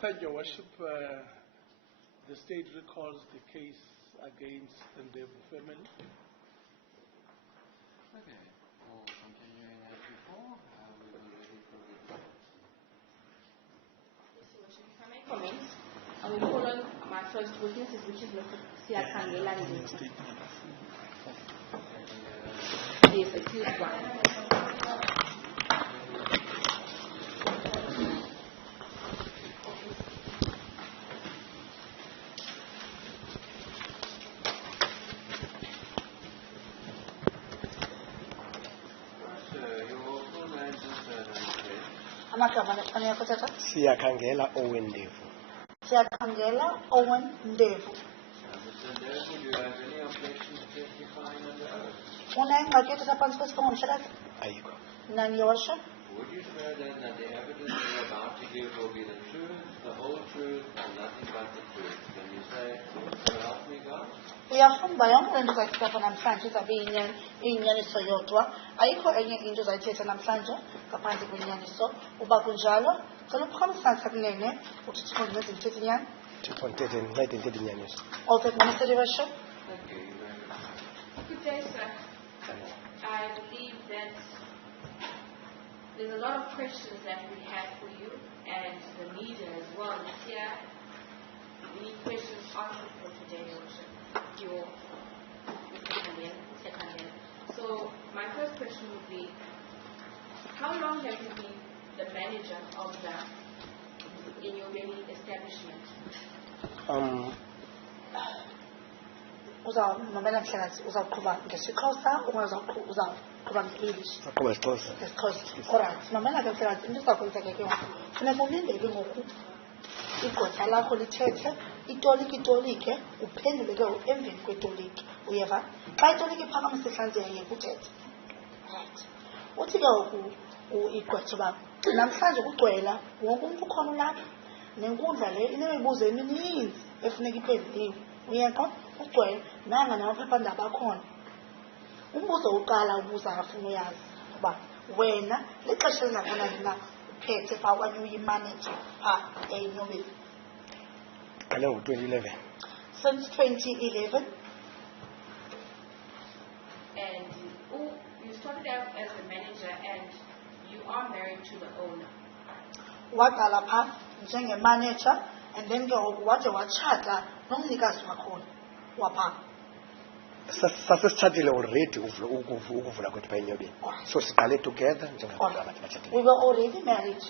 Thank you, Worship. The state recalls the case against the Ndevu family. Okay, we'll continue as before. We will be ready for the vote. Yes, Your Worship, if I may comment, I will call on my first witnesses, which is Mr. Siakhandela Ndlovu. Yes, accused one. Siakhandela Owen Ndevu. Siakhandela Owen Ndevu. Mr. Ndevu, do you have any objection to testifying under oath? Unaengxaki yothetha phantsi kwesifungo mhlekazi? Ayikho. None, Your Worship. Would you swear then that the evidence you're about to give will be the truth, the whole truth, and nothing but the truth? Can you say, so help me God? Uyafunda yonke le nto uzayithetha namhlanje izawube iyinyaniso yodwa. Ayikho enye into uzayithetha namhlanje ngaphandle kwenyaniso. Uba kunjalo, cela uphakamisa isandla sakunene uthi Thixo ndincede ndithethe inyani. Thixo ndincede ndithethe inyaniso. All that Minister, Your Worship. Thank you. You may proceed. Good day, sir. I believe that there's a lot of questions that we have for you and the media as well. Here, we need questions answered for today, Your Worship. So, my first question would be, how long have you been the manager of the Enyobeni establishment? Uzawumamela mhlekazi, uzawuqhuba ngesiXhosa okanye uzawuqhuba nge-English? Saqhuba isiXhosa. ngesiXhosa. Alright, mamela ke mhlekazi, into iza kwenzeka ke ngoku funeka ulinde ke ngoku igqwetha lakho lithethe itolike uphendule ke emveni kwetoliki. Uyeva? Xa itoliki iphakamisa ihlanzi yaye kuthethe. Right. Uthi ke ngoku igqwetha uba namhlanje kugcwela wonke umntu ukhona ulapha nenkundla le inemibuzo emininzi efuneka iphenduliwe. Uyeqo ugcwele nanga namaphephandaba akhona. Umbuzo wokuqala ubuza afuna uyazi uba wena lixesha elingakanani na uphethe phaa okanye uyimaneja phaa eNyobeni? Qale ngo-2011. Since 2011. And you started out as a manager and you are married to the owner. Waqala phaa njengemaneja and then ke ngoku wade watshata nomnikazi wakhona waphaa. Sasesitshatile already ukuvula kwethu phaa eNyobeni. So siqale together njengabantu abathi batshatile. We were already married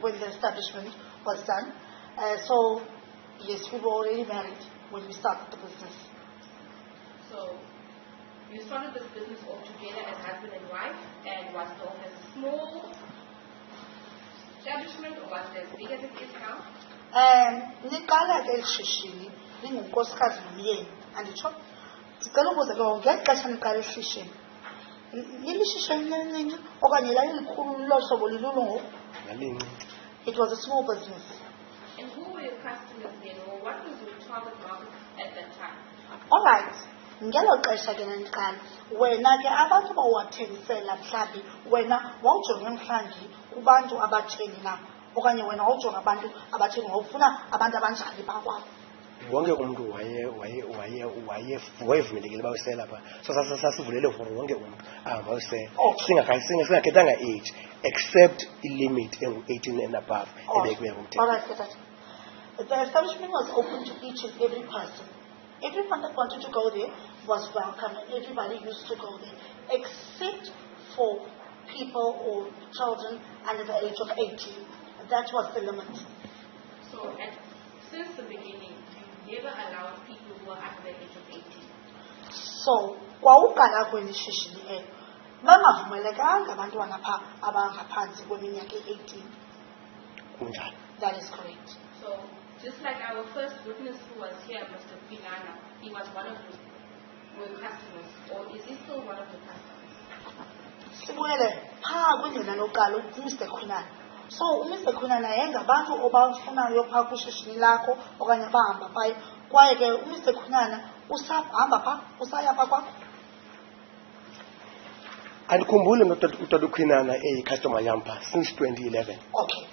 when the establishment was done. So, yes, we were already married when we started the business. So, you started this business all together as husband and wife, and was it a small establishment or was it as big as it is now? Niqala ke ishishini ningunkosikazi nomyeni anditsho. Ndicela ukubuza ke ngexesha niqala ishishini lilishishini elincinci okanye lalilikhulu lohlobo lilulo ngoku? Lalincinci. It was a small business. And who were your customers then, or what was your target market at that time? All right. Ngelo xesha ke nandiqala wena ke abantu bawathengisela mhlawumbi wena wawujonge mhlawumbi kubantu abatheni na okanye wena wawujonga abantu abatheni wawufuna abantu abanjani bakwabo? Wonke umntu wayevumelekile uba usela phaa. So sasivulele for wonke umntu ahamba usela. Singakhethanga age except i-limit engu-18 and above ebekiweyo ngumthetho. All right, the establishment was open to each and every person. Everyone that wanted to go there was welcome and everybody used to go there except for people or children under the age of 18. That was the limit. So since the beginning, you never allowed people who are under the age of 18? So, kwawuqala kweli shishini elo bangavumelekanga abantwana phaa abangaphantsi kweminyaka e-18. Kunjalo. That is correct. So, just like our first witness who was here, Mr. Fumana, he was one of your customers, or is he still one of the customers? Sibuyele phaa kwindlela lokuqala uMr. Khunana. So uMr. Khunana yengabantu obafunayo phaa kwishishini lakho okanye abahamba phaa kwaye ke uMr. Khunana usahamba phaa usaya phaa kwakho? Andikhumbuli uTata uKhwinana eyi-customer yam phaa since 2011. Okay.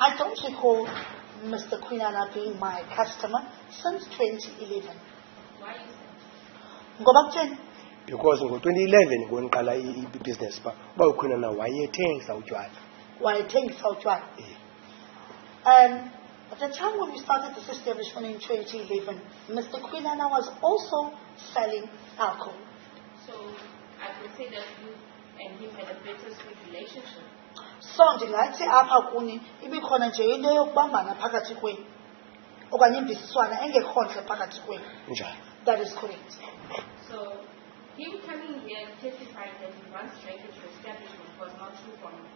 I don't recall Mr. Kwinana being my customer since 2011. Why is that? Ngoba kutheni? Because ngo-2011 ngoniqala i-business pha uba ukhwinana wayethengisa utywala. Wayethengisa utywala. At the time when we started this establishment in 2011, Mr. Kwinana was also selling alcohol. So I can say that you and him had a bittersweet relationship. So ndingathi apha kuni ibikhona nje into yokubambana phakathi kwenu okanye imvisiswana engekho ntle phakathi kwenu. Njani? That is correct. So him coming here and testifying that he once drank at your establishment was not true for him.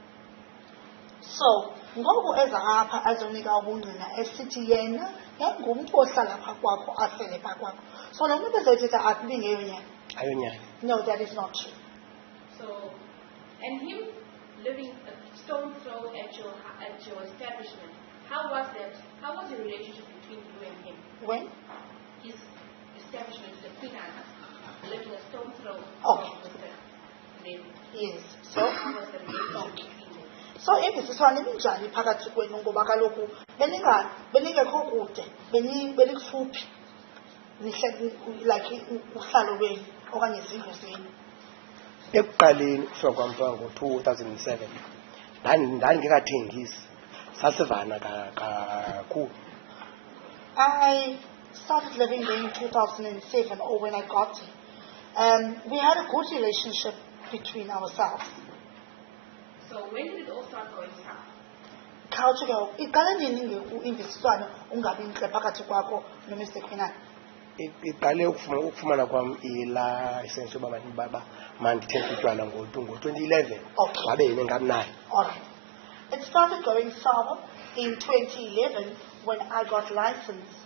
So ngoku eza apha azonika ubungqina esithi yena yayingumntu ohlala phaa kwakho asele phaa kwakho. So laa nto bezayithetha apha ibingeyonyani. Ayonyani. No, that is not true. So, and him living a stone throw at your establishment, how was that? How was the relationship between you and him? When? His establishment, the Kwinana, living a stone throw Okay. from Mr. Levy. Yes. So How was the relationship Okay. between them? So imvisiswana ibinjani phakathi kwenu ngoba kaloku beningekho kude benikufuphi like uhlalo lwenu okanye izindlu zenu. Ekuqaleni kusuka kwamva ngo-2007 ndandingekathengisi sasivana kakhulu. I started living there in 2007 or when I got here. We had a good relationship between ourselves. So when did it all start going south? Khawutsho ke iqala nini imvisiswano ungabi ntle phakathi kwakho noMr. Kwinana? Iqale ukufumana kwam ilayisensi yoba mandithenge utywala ngo-2011 Okay. wabe yena engamnayo. All right. It started going sour in 2011 when I got licensed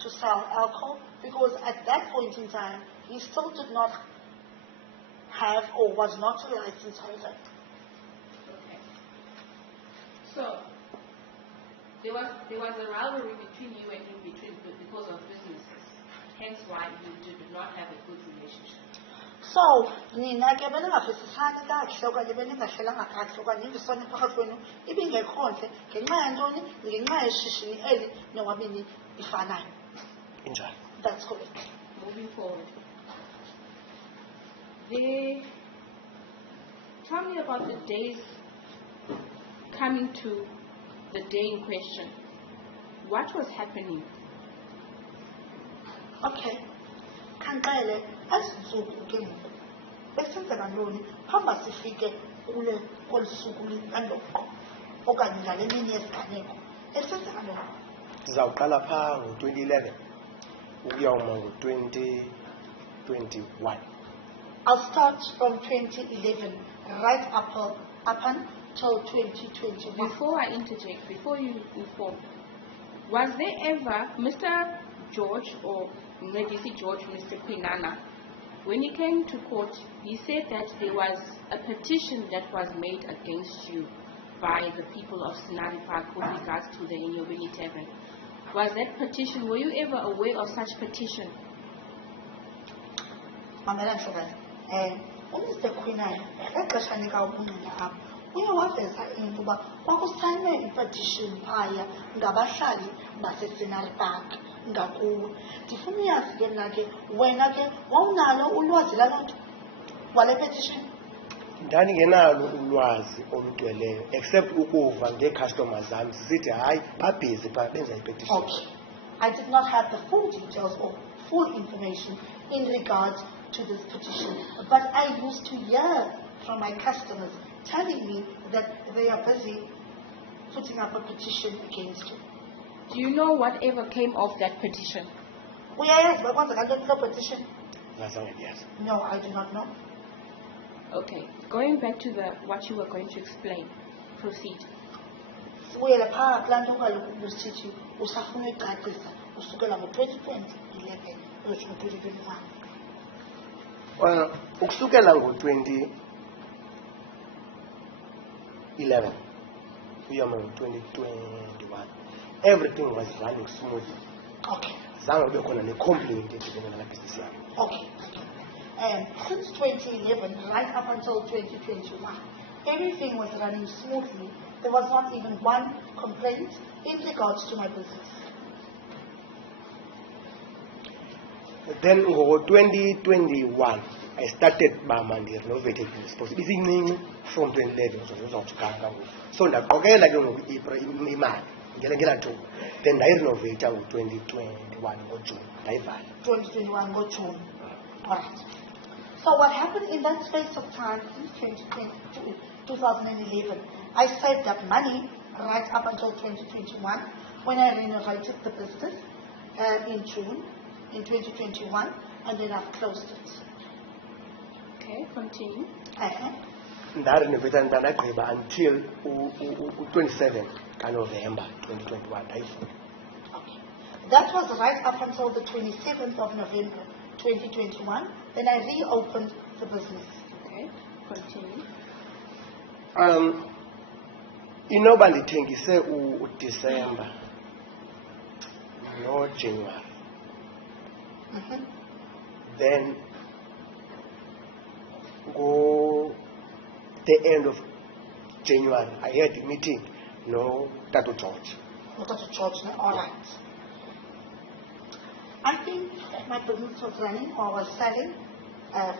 to sell alcohol because at that point in time he still did not have or was not a license holder. Okay. So there was a rivalry between you and him because of businesses. Hence why you did not have a good relationship. So nina ke beningavisisani kakuhle okanye beningahlelanga kakuhle okanye imvisiswano phakathi kwenu ibingekho ntle ngenxa yantoni? Ngenxa yeshishini eli nowabini ifanayo. Injani? That's correct. Moving forward. Tell me about the days coming to the day in question. What was happening? Okay. Khanxele ezintsuku ke ngoku besenzeka ntoni phambi sifike kolu suku lukaloqo okanye ngale mini yeziganeko esenzeka ntoni? Ndizawuqala phaa ngo-2011 ukuyawuma ngo-2021. I'll start from 2011 right up until 2021. Before I interject, before you inform, was there ever Mr. George or maybe George, Mr. Kwinana, when he came to court, he said that there was a petition that was made against you by the people of Sinari Park with regards to the Enyobeni Tavern. Was that petition, were you ever aware of such petition? Mamela nhlokane. uMr. Kwinana exesha nika ubungqina apha uye waveza into uba kwakusayinwe ipetition phaya ngabahlali baseScenery Park ngakuwe. Ndifuna uyazi ke mna ke wena ke wawunalo ulwazi lalo nto wale petition? Ndandingenalo ulwazi olugcweleyo except ukuva ngee-customers zami zisithi hayi babhizi phaa benza ipetition. Okay. I did not have the full details or full information in regards to this petition, but I used to hear from my customers telling me that they are busy putting up a petition against you. Do you know whatever came of that petition? Uyayazi uba kwenzeka ntoni kuloo petition? Ngazange ndiyazi. No, I do not know. Okay, going back to what you were going to explain, proceed. Sibuyele phaa kulaa nto kaloku ubusithithi usafuna uyicacisa usukela ngo-2011 uyotsho ngo-2021. Well, ukusukela ngo-2011 uyama ngo-2021 everything was running smooth. Okay. Zange kube khona ne-complaint edibene nala bhizinisi yami. Okay. Since 2011, right up until 2021, everything was running smoothly. There was not even one complaint in regards to my business. Then ngo-2021 I started bamandi renovated this post isincinci from 2011 uzawujikanga ngoku so ndaqokela ke ngoku imali ngela thuba then ndayirenovate ngo-2021 ngoJune ndayivala 2021 go June. Alright. So what happened in that space of time since 2011, I saved up money right up until 2021 when I renovated the business in June in 2021 and then I've closed it. Okay, continue. ndarenovate ndagqiba until 27 November 2021 ndayivala. Okay. That was right up until the 27th of November 2021. Then I reopened the business. Okay, continue. Inoba ndithengise uDecember noJanuary. Then go the end of January I had a meeting no Tato George. No Tato George, no? All right. I think my business was running or was selling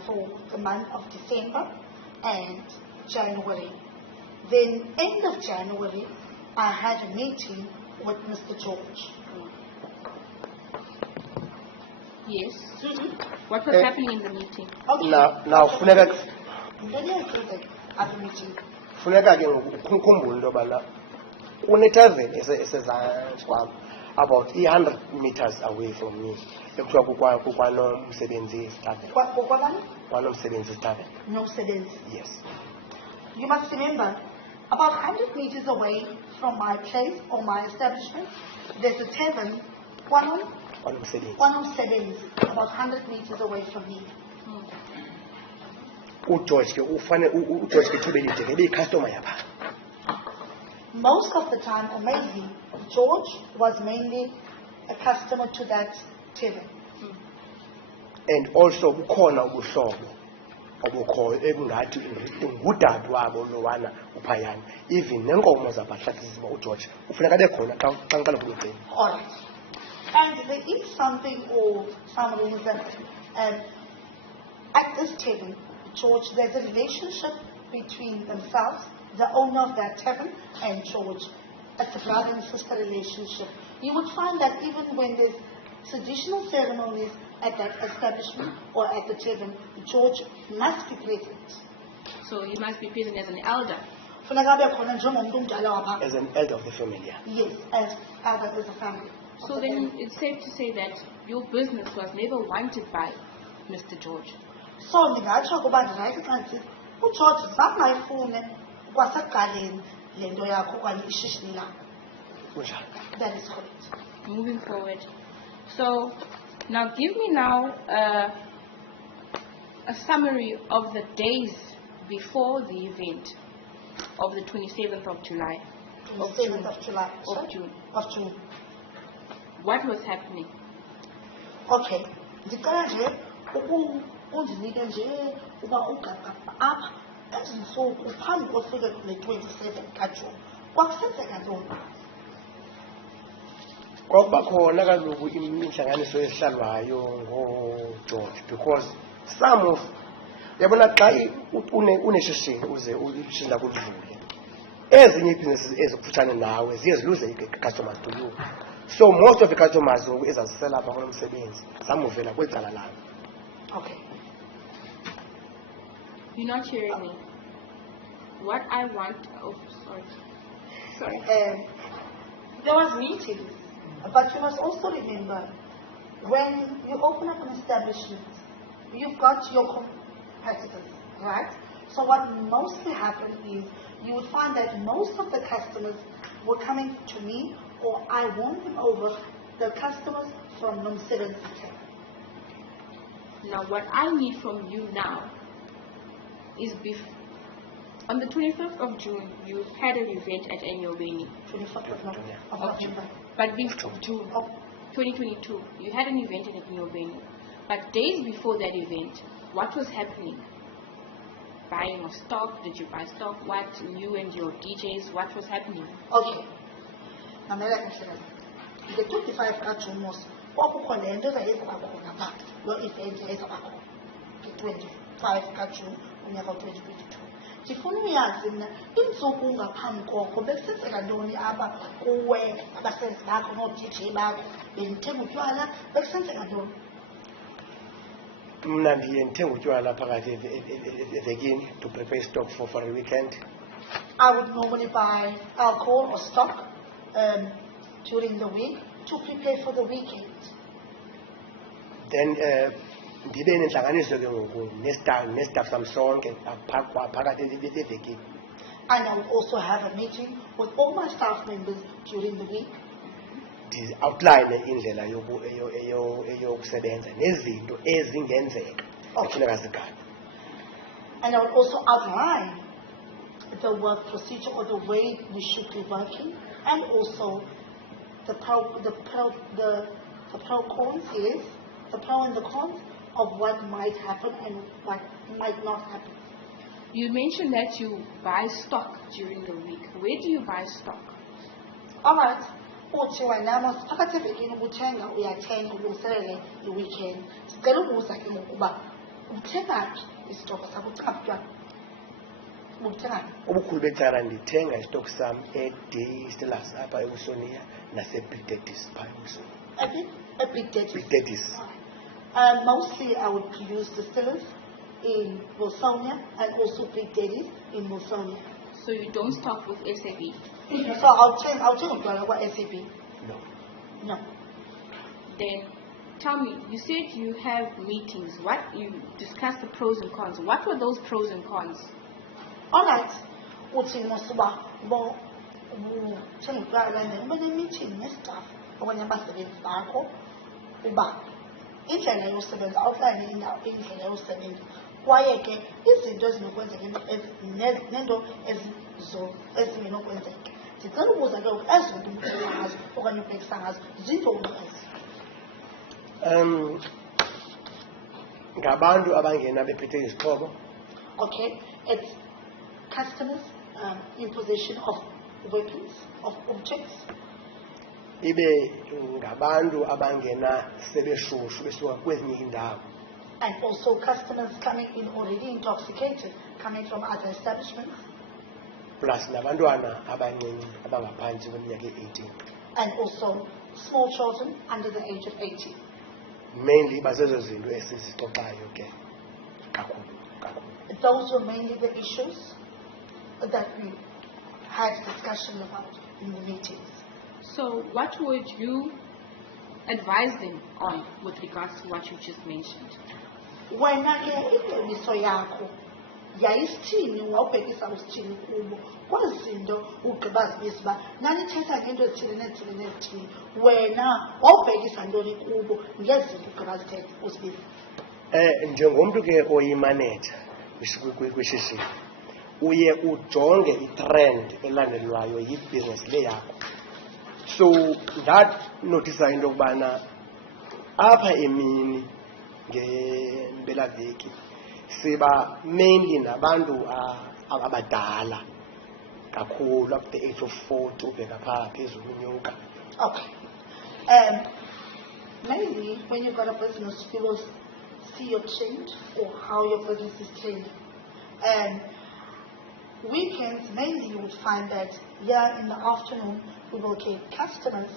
for the month of December and January. Then end of January, I had a meeting with Mr. George. Yes. What was happening in the meeting? Okay. Now funeka at the meeting. Funeka ke ukukhumbula into yoba kunetavern esezantsi kwam about 100 meters away from me ekuthiwa kukwanomsebenzi tavern. Kwanomsebenzi tavern. Nomsebenzi. Yes. You must remember, about 100 meters away from my place or my establishment, there's a tavern, kwanomsebenzi, about 100 meters away from me. uGeorge ke uGeorge ke thobelide ke beyicustomer yapha. Most of the time, or mainly, George was mainly a customer to that tavern. And also kukhona ubuhlobo obukhoyo ekungathi ngudade wabo lowana uphayana even nenkomo zabahlathisiba uGeorge ufuneka bekhona xa ngiqala ukugcina. All right. And there is something or some rules that at this tavern, George, there's a relationship between themselves, the owner of that tavern, and George. It's a brother and sister relationship. You would find that even when there's traditional ceremonies at that establishment or at the tavern, George must be present. So you must be present as an elder. As an elder of the family. Yes, as elder of the family. So then it's safe to say that your business was never wanted by Mr. George. So ndingatsho kuba ndingathi xa ndisithi uGeorge zange ayifune kwasekuqaleni le nto yakho okanye ishishini lakho. That is correct. Moving forward. So now give me now a summary of the days before the event of the 27th of July. 27th of July. Of June. Of June. What was happening? Okay. Ndicela nje undinike nje uba ugaqapha apha ezintsuku phambi kofike le-27 kaJune kwakusenzeka ntoni? Kwakuba khona kaloku intlanganiso ezihlalwayo ngoGeorge because some of yabona xa uneshishini uze ishishini lakho livule ezinye iibhizinesi ezikufutshane nawe ziye ziluze i-customers to you. So most of the customers ezazisela apha kunomsebenzi zamuvela kwicala lami. Okay. You're not hearing me. What I want... Oh, sorry. There was meetings, but you must also remember, when you open up an establishment, you've got your competitors, right? So what mostly happened is, you would find that most of the customers were coming to me, or I won them over, the customers from Nomsebenzi. Now what I need from you now is on the 25th of June, you had an event at Enyobeni. 25th of June. But before June 2022, you had an event at Enyobeni. But days before that event, what was happening? buying of stock? Did you buy stock? What, you and your DJs, what was happening? Okay. Mamela kahle. The 25 kaJuni kwakukho le nto ezayenzeka khona pha loo event ezaba khona nge-25 kaJuni unyaka u-2022. Ndifuna uyazi mna iintsuku ngaphambi koko bekusenzeka ntoni apha kuwe abasenzi bakho noo-DJ bakho benithenga utywala bekusenzeka ntoni? Mna ndiye ndithenga utywala phakathi evekini to prepare stock for a weekend. I would normally buy alcohol or stock during the week to prepare for the weekend. Then ndibe nentlanganiso ke ngoku nestaff sam sonke phakathi evekini. And I would also have a meeting with all my staff members during the week. Outline indlela eyokusebenza nezinto ezingenzeka ekufuneka zigane. And I would also outline the work procedure or the way we should be working, and also the pro and the cons of what might happen and what might not happen. You mentioned that you buy stock during the week. Where do you buy stock? Alright. Uthi wena phakathi evekini ubuthenga uyathenga ulungiselele i-weekend. Sicela ukubuza ke ngokuba uthenga isitoko sakho ucaptwa ubuthenga. Ubukhulu becala ndithenga isitoko sam eDistillas apha eUsonia naseBig Daddy's phaa eUsonia. Big Daddy's. Big Daddy's. Mostly I would use distillers in Wilsonia and also Big Daddy's in Wilsonia. So you don't stock with SAB? So I'll change what SAB. No. Then tell me, you said you have meetings. What you discuss the pros and cons. What were those pros and cons? Alright. Uthi nosuba bo tshengutwala ube ne-meeting nestaff okanye abasebenzi bakho uba indlela yokusebenza outline indlela yokusebenza kwaye ke izinto ezinokwenzeka nento ezingenokwenzeka. Ndicela ukubuza ke ezo nto umthetho ngazo okanye ubhekisa ngazo zintoni ezi? Ngabantu abangena bephethe izixhobo. Okay, it's customers in possession of weapons, of objects. Ibe ngabantu abangena sebeshushu besuka kwezinye indawo. And also customers coming in already intoxicated, coming from other establishments. Plus nabantwana abancinci abangaphansi kweminyaka e-18. And also small children under the age of 18. Mainly bazezo zinto esizixoxayo ke kakhulu. Those were mainly the issues that we had discussion about in the meetings. So what would you advise them on with regards to what you just mentioned? Wena ke imveliso yakho yayisithini wawubhekisa usithini kubo kwazinto ugqiba zibisa uba nanithetha ngento ezithile nezithile nezithile wena wawubhekisa ntoni kubo ngezinto ugqiba zithetha uzibisa? Njengomntu ke oyimaneja kwishishini uye ujonge itrend elandelwayo yibhizinesi le yakho. So ndanothisa into yokubana apha emini ngempelaveki siba mainly nabantu abadala kakhulu up to the age of 40 ubheka phaa phezulu unyuka. Okay. Mainly when you've got a business you will see your change or how your business is changing. Weekends mainly you would find that in the afternoon we will get customers,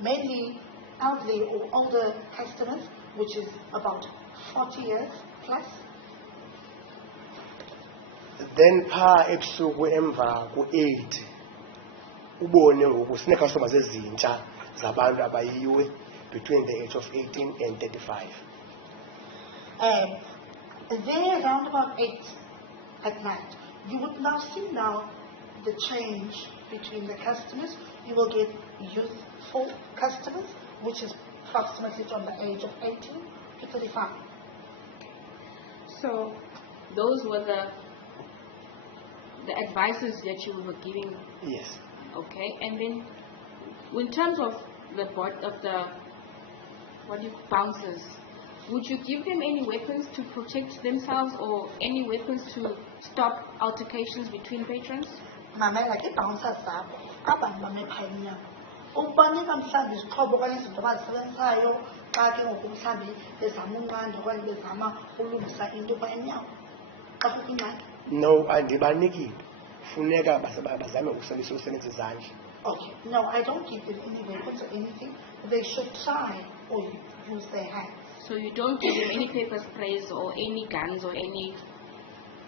mainly elderly or older customers, which is about 40 years plus. Then phaa ebusuku emva ku-8 ubone ngoku sinee-customers ezintsha zabantu abayi-youth between the age of 18 and 35. There around about 8 at night, you would now see the change between the customers. You will get youthful customers, which is approximately from the age of 18 to 35. So those were the advices that you were giving? Yes. Okay, and then in terms of the bouncers, would you give them any weapons to protect themselves or any weapons to stop altercations between patrons? Mamela ke bouncers zabo abantu bamepha inyama ukubanika mhlawumbi izixhobo okanye izinto abazisebenzisayo xa ke ngoku mhlawumbi bezama unqanda okanye bezama ulungisa into yoba inyama xa kukho ingxaki. No, andibaniki. Funeka bazame ukusebenzisa izandla. Okay, no, I don't give them any weapons or anything. They should try or use their hands. So you don't give them any pepper sprays or any guns or any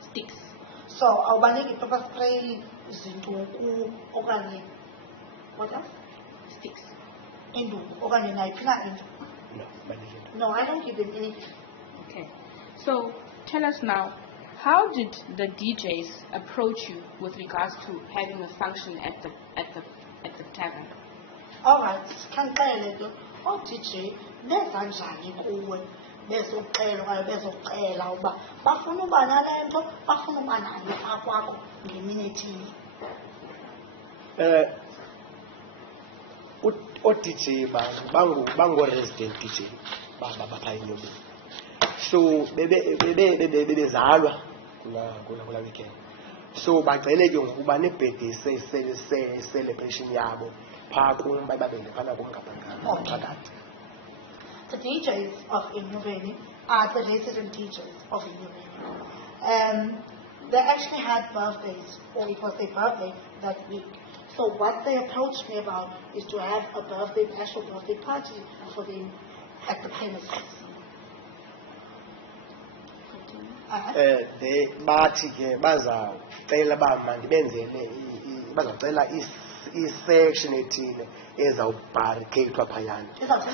sticks? So awubaniki pepper spray, zinduku okanye what else? Sticks. Induku okanye nayiphi na into. No, baniki. No, I don't give them anything. Okay. So tell us now, how did the DJs approach you with regards to having a function at the tavern? All right, khanixele ke DJ beza njani kuwe bezoxela okanye bezoxela uba bafuna uba nale nto bafuna uba nani akwakho ngemini ethile. O-DJ bango-resident DJ bapha eNyobeni. So bebezalwa kula weekend. So bacele ke ngokuba ne-birthday celebration yabo phaa kum babele phana kum ngaphakathi. The DJs of Enyobeni are the resident DJs of Enyobeni. They actually had birthdays, or it was their birthday that week. So what they approached me about is to have a actual birthday party for them at the premises. Bathi ke bazawucela uba mandibenzele bazawucela i-section ethile ezawubarricadwa phayana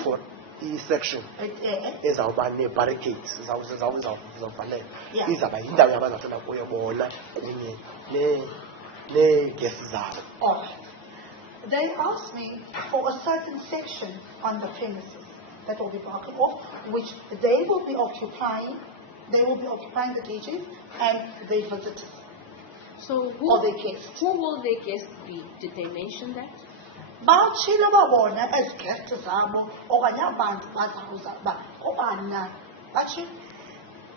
for i-section ezawuba nee-barricades zizawuvalelwa izawuba yindawo yabazawuhlala kuyo bona kunye nee-guests zabo. They asked me for a certain section on the premises that will be blocked off, which they will be occupying. They will be occupying the DJs and their visitors. So who will their guests be? Did they mention that? Bachile babona eziguests zabo okanye abantu bazawuza ba obana bathi.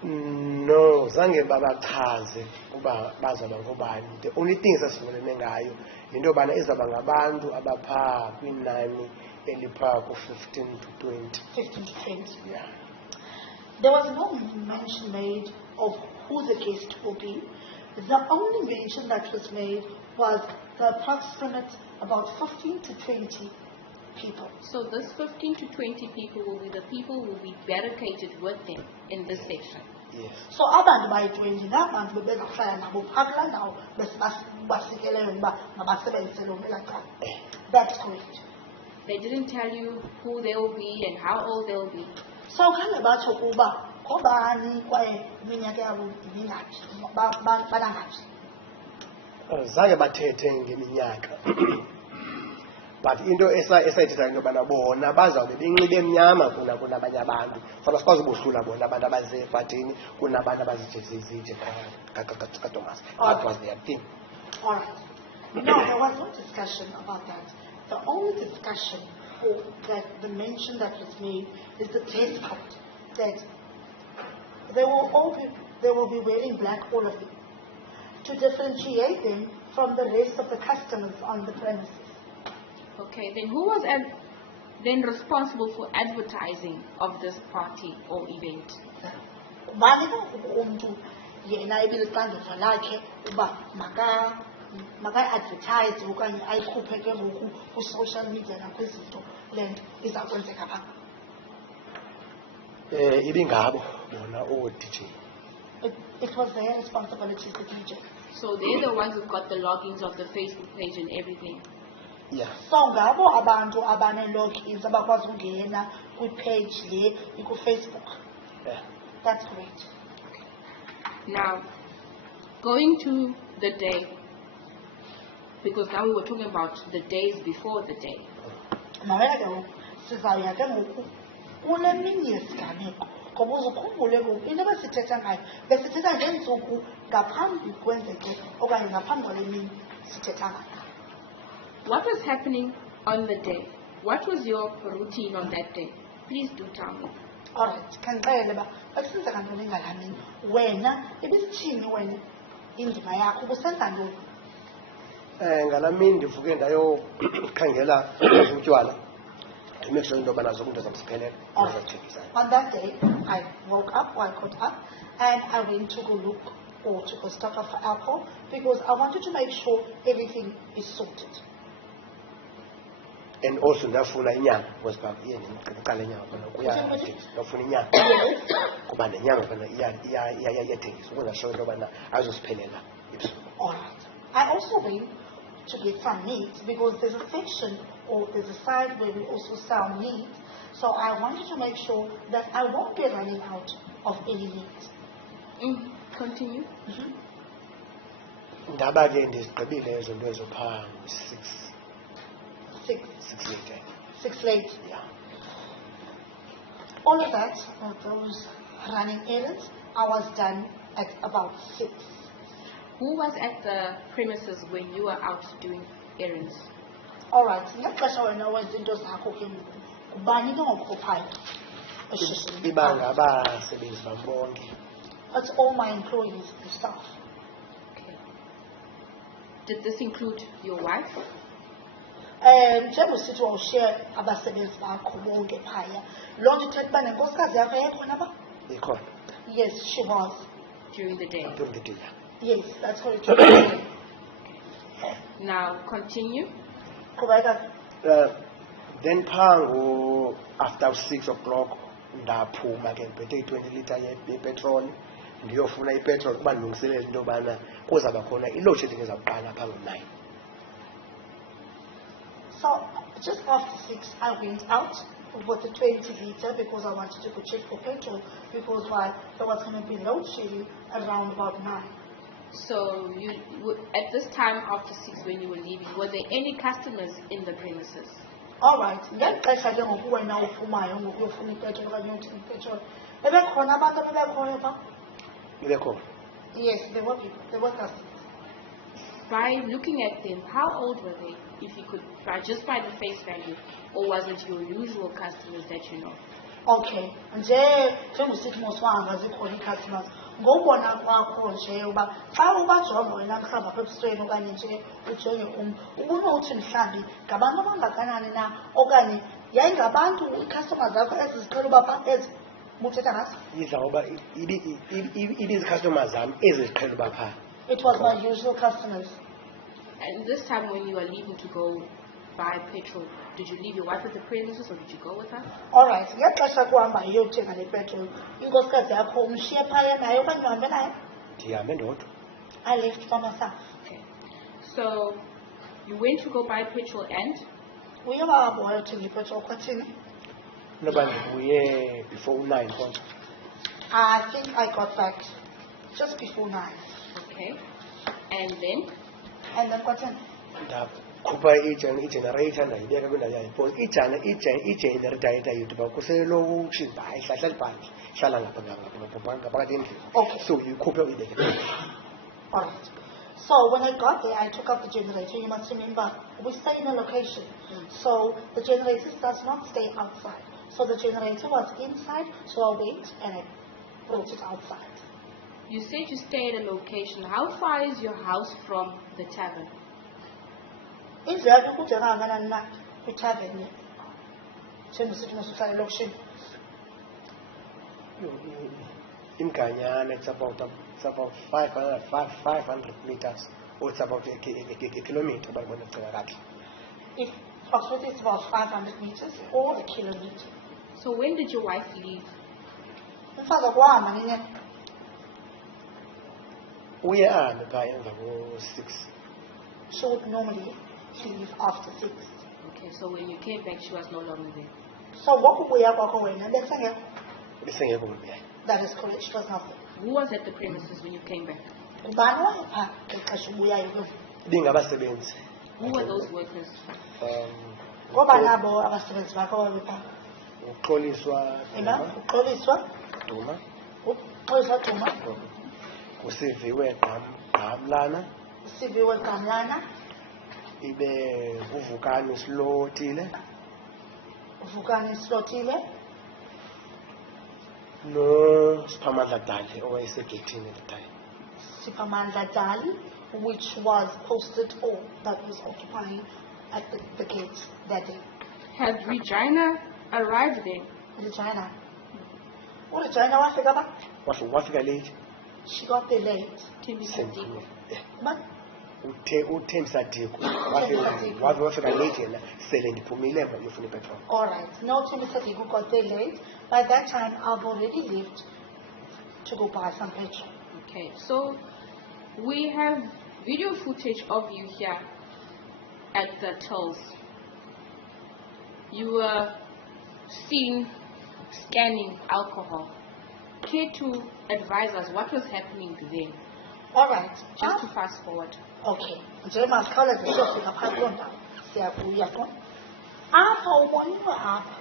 No, zange babachaze uba bazaba ngobani. The only thing esasivumelene ngayo yinto yobana izawuba ngabantu abaphaa kwinani eliphaa ku-15 to 20. 15 to 20. Yeah. There was no mention made of who the guest will be. The only mention that was made was the approximate about 15 to 20 people. So this 15 to 20 people will be the people who will be barricaded with them in this section? Yes. So abantu bayi-20 nabantu bebezahlala nabo phakula ndawo basikeleyo uba mabasebenzise lo melaqala. That's correct. They didn't tell you who they will be and how old they will be? So khange batsho kuba ngobani kwaye iminyaka yabo imingaphi banangaphi. Zange bathethe ngeminyaka. But into esayithetha into yobana bona bazawube benxibe emnyama kunabanye abantu. Fana sikwazi ubohlula bona abantu abaze efatini kunabantu abazijezizije kaThomas. That was their thing. All right. No, there was no discussion about that. The only discussion or that the mention that was made is the dress code, that they will be wearing black, all of them, to differentiate them from the rest of the customers on the premises. Okay, then who was then responsible for advertising of this party or event? Maka-advertise okanye ayikhuphe ke ngoku ku-social media nakwizinto le nto izawukwenzeka phaa. Ibingabo bona oo-DJ. It was their responsibility, the DJ. So they're the ones who've got the logins of the Facebook page and everything? Yeah. So ngabo abantu abane-logins abakwazi ungena kwi-page le iku-Facebook. Yeah. That's correct. Now, going to the day, because now we were talking about the days before the day. Mamela ke ngoku sizawuya ke ngoku kule mini yesiganeko ngoba uzukhumbule ngoku into ebesithetha ngayo besithetha ngeentsuku ngaphambi kwenzeke okanye ngaphambi kwale mini sithetha ngayo. What was happening on the day? What was your routine on that day? Please do tell me. Alright, khandicele ba basenzeka ntoni ngalaa mini wena ibisithini wena indima yakho ubusenza ntoni? Ngalaa mini ndivuke ndayokhangela utywala to make sure into yobana zonke into zamsiphelele ndizothengisa. On that day, I woke up, or I got up, and I went to go look or to go stock up for alcohol because I wanted to make sure everything is sorted. And also ndafuna inyama because ndiqala inyama bona ndafuna inyama kuba nenyama bona iyathengiswa ukuzashow into yobana azosiphelela ebusuku. Alright. I also went to get some meat because there's a section or there's a side where we also sell meat. So I wanted to make sure that I won't be running out of any meat. Continue. Ndaba ke ndizigqibile ezo nto ezo phaa 6 late. 6 late. Yeah. All of that, those running errands, I was done at about 6. Who was at the premises when you were out doing errands? Alright, ngexesha wena wenza into zakho ke ngoku kubani ke ngokukhuphayo eshishini? Iba ngabasebenzi bam bonke. It's all my employees, the staff. Okay. Did this include your wife? Njengosithi wawushiya abasebenzi bakho bonke phaya, loo nto ithetha uba nenkosikazi yakho yayikhona pha? Ikhona. Yes, she was. During the day? During the day. Yes, that's how it was. Now, continue. Then phaa after 6 o'clock ndaphuma ke ndiphethe i-20 litre yepetroli ndiyofuna ipetroli ukuba ndilungiselele into yobana kuzawuba khona i-load shedding ezawuqala phaa ngo-9. So, just after 6, I went out with the 20 litre because I wanted to go check for petrol because there was going to be load shedding around about 9. So, at this time after 6 when you were leaving, were there any customers in the premises? Alright, ngexesha ke ngoku wena uphumayo ngoku uyofuna ipetrol okanye uyothenga ipetrol, bebekhona abantu abebekhoyo phaa? Bebekhona. Yes, there were people, there were customers. By looking at them, how old were they, if you could, just by the face value, or was it your usual customers that you know? Okay, njengosithi moswanga zikhona ii-customers, ngokubona kwakho nje uba xa ubajonga wena mhlawumbi apha ebusweni okanye nje ujonge umntu ubunothi mhlawumbi ngabantu abangakanani na okanye yayingabantu ii-customers zakho ezi ziqhela uba phaa ezi buthetha ngazo? Izawuba ibizii-customers zam ezi ziqhela uba phaa. It was my usual customers. And this time when you were leaving to go buy petrol, did you leave your wife at the premises or did you go with her? Alright, ngexesha kuhamba iyothenga le petrol, inkosikazi yakho umshiye phaya naye okanye uhambe naye? Ndihambe ndodwa. I left by myself. Okay. So, you went to go buy petrol and? Uye wahamba wayothenga ipetrol kwathini? Noba ndibuye before 9 kodwa. I think I got back just before 9. Okay. And then? And then kwathini? Ndakhupha igenerator ndayibeka kwindawo yayo because igenerator yethu uba kuselokishini hayi hlahla libhanji hlala ngaphakathi endlini. Okay. So uyikhuphe uyibeke. Alright. So when I got there, I took out the generator. You must remember, we stay in a location. So the generator does not stay outside. So the generator was inside, so I went and I brought it outside. You said you stay at a location. How far is your house from the tavern? Indlu yakho kude kangakanani na kwitavern le? Njengosithi masuhlala elokishini. Imganyana, it's about 500 meters or it's about a kilometer but when it's If approximately it's about 500 meters or a kilometer. So when did your wife leave? Umfazi kuhamba nini? uye ahambe phaa emva ko-6. She would normally leave after 6. Okay, so when you came back, she was no longer there. So ngokubuya kwakho wena besengekho? Besengekho ubuya. That is correct, she was not there. Who was at the premises when you came back? Ngubani wayephaa ngexesha ubuyayo kwezi? Ibingabasebenzi. Who were those workers? Ngoobani abo abasebenzi bakho babephaa? Uxoliswa Uxoliswa Duma. Uxoliswa Duma. Usiviwe Gqamlana. Usiviwe Gqamlana. Ibe uVukani Silotile. uVukani Silotile. No Siphamandla Dali owayesegethini at the time. Siphamandla Dali, which was posted or that was occupying at the gate that day. Had Regina arrived there? Regina. Oh, Regina wafika ba? Wafika late. She got there late. Sendile. But uThembi Sadiko wafika late yena sele ndiphumile emva yofuna ipetrol. All right. No, Thembi Sadiko got there late. By that time, I've already left to go buy some petrol. Okay, so we have video footage of you here at the tills. You were seen scanning alcohol. Care to advise us what was happening then? All right. Just to fast forward. Okay. Nje masikhawuleze siyofika phakathi kuloo ndawo. Siyabuya khona. Apha uboniwe apha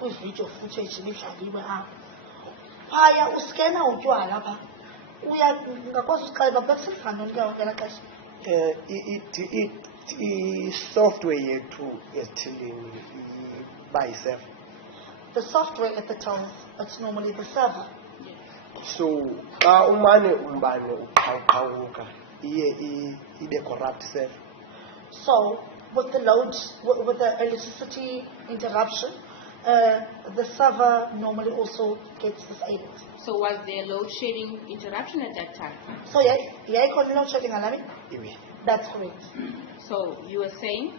kwi-video footage ibidlaliwe apha. Phaya uskena utywala apha. Ungakwazi usixelela uba bekusenziwa ntoni ke ngela xesha? I-software yethu ezithilini iba yi-server. The software at the tills, it's normally the server. So xa umane umbane uqhawuqhawuka ibe corrupt server. So with the load, with the electricity interruption, the server normally also gets disabled. So was there load shedding interruption at that time? So yeah, load shedding alarm. Iwe. That's correct. So you were saying?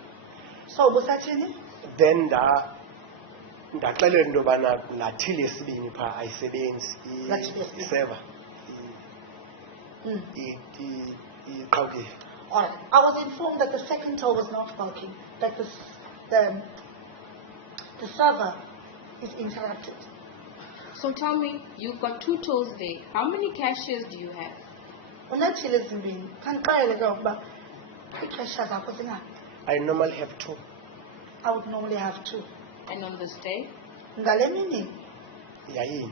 So busathini? Then ndaxelela into yobana lathile esibini phaa ayisebenzi iserver iqhawukile. Alright. I was informed that the second till was not working, that the server is interrupted. So tell me, you've got 2 tills there. How many cashiers do you have? Unathile ezimbini. Khandixelele ke ukuba ixesha zakho zingaphi? I normally have 2. I would normally have 2. And on this day? Ngale mini Yayinye.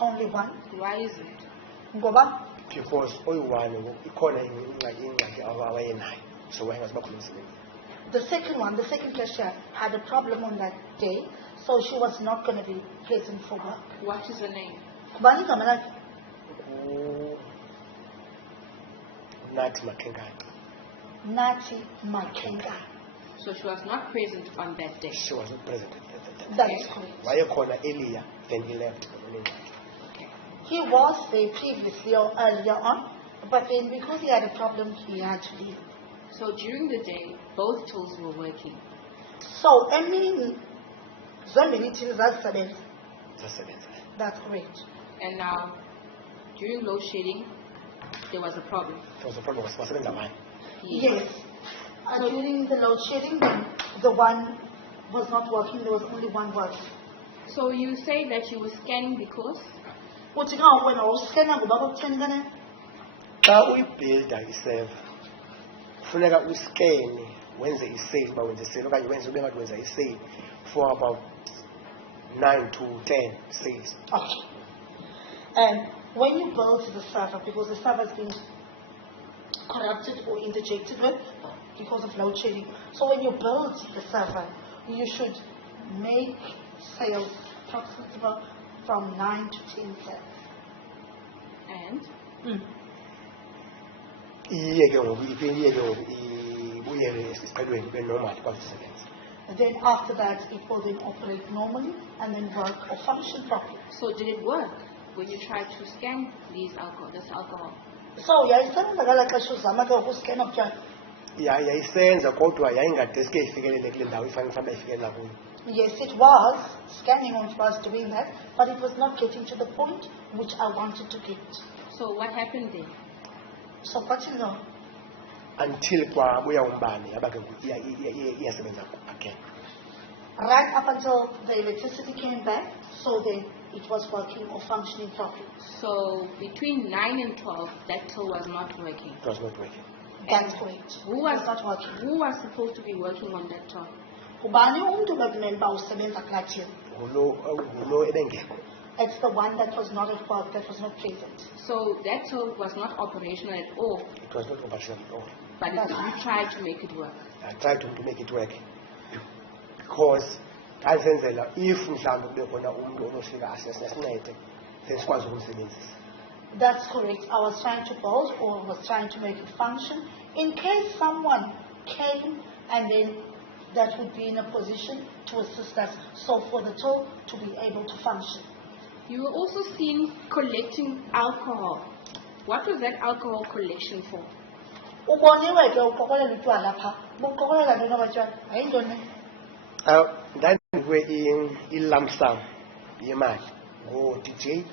only 1. Why is it? Ngoba Because oyi-1 ikhona ingxaki awayenayo, so wayengaziba khona emsebenzini. the second cashier had a problem on that day, so she was not going to be present for work. What is her name? Kubani igama lakhe? Nathi Makhenkane. Nathi Makhenkane. So she was not present on that day. She was not present at that That time. is correct. Wayekhona earlier, then he left. He was there previously or earlier on, but then because he had a problem, he had to leave. So during the day, both tools were working. So, zombini till zasebenza. That's correct. And now, during load shedding, there was a problem. There was a problem. Wasebenza ngayo. Yes. During the load shedding, the one was not working. There was only one working. So you say that you were scanning because? Uthi nga wena uscanner ngoba bakutheni kana? Xa uyibhilda iserver, kufuneka uskene wenze isale uba wenze isale okanye wenze ube ngathi wenza isale for about 9 to 10 sales. Okay. And when you build the server, because the server has been corrupted or interjected with because of load shedding, so when you build the server, you should make sales approximately from 9 to 10 sales. And? Then after that, it will then operate normally and then work or function properly. So did it work when you tried to scan this alcohol? So yayisebenza ngala xesha uzama ke ukuscan utywala. Yayisenza kodwa yayingadeske ifikelele kule ndawo ifanele ifikelela kuyo. Yes, it was scanning on was doing that, but it was not getting to the point which I wanted to get. So what happened then? So what you know? Until kwabuya umbane yaba ke iyasebenza again. Right up until the electricity came back, so then it was working or functioning properly. So between 9 and 12, that till was not working. It was not working. That's correct. Who was not working? Who was supposed to be working on that till? Ubani umuntu bekumele uba usebenza kulaa till? Ngulo ebengekho. It's the one that was not at work, that was not present. So that till was not operational at all. It was not operational at all. But you tried to make it work. I tried to make it work because if mhlawumbe kube khona umuntu onofika asincede then sikwazi ukumsebenzisa. That's correct. I was trying to build or was trying to make it function in case someone came and then that would be in a position to assist us. So for the till to be able to function. You were also seen collecting alcohol. What was that alcohol collection for? Ndandikwe i-lump sum yemali ngo-DJ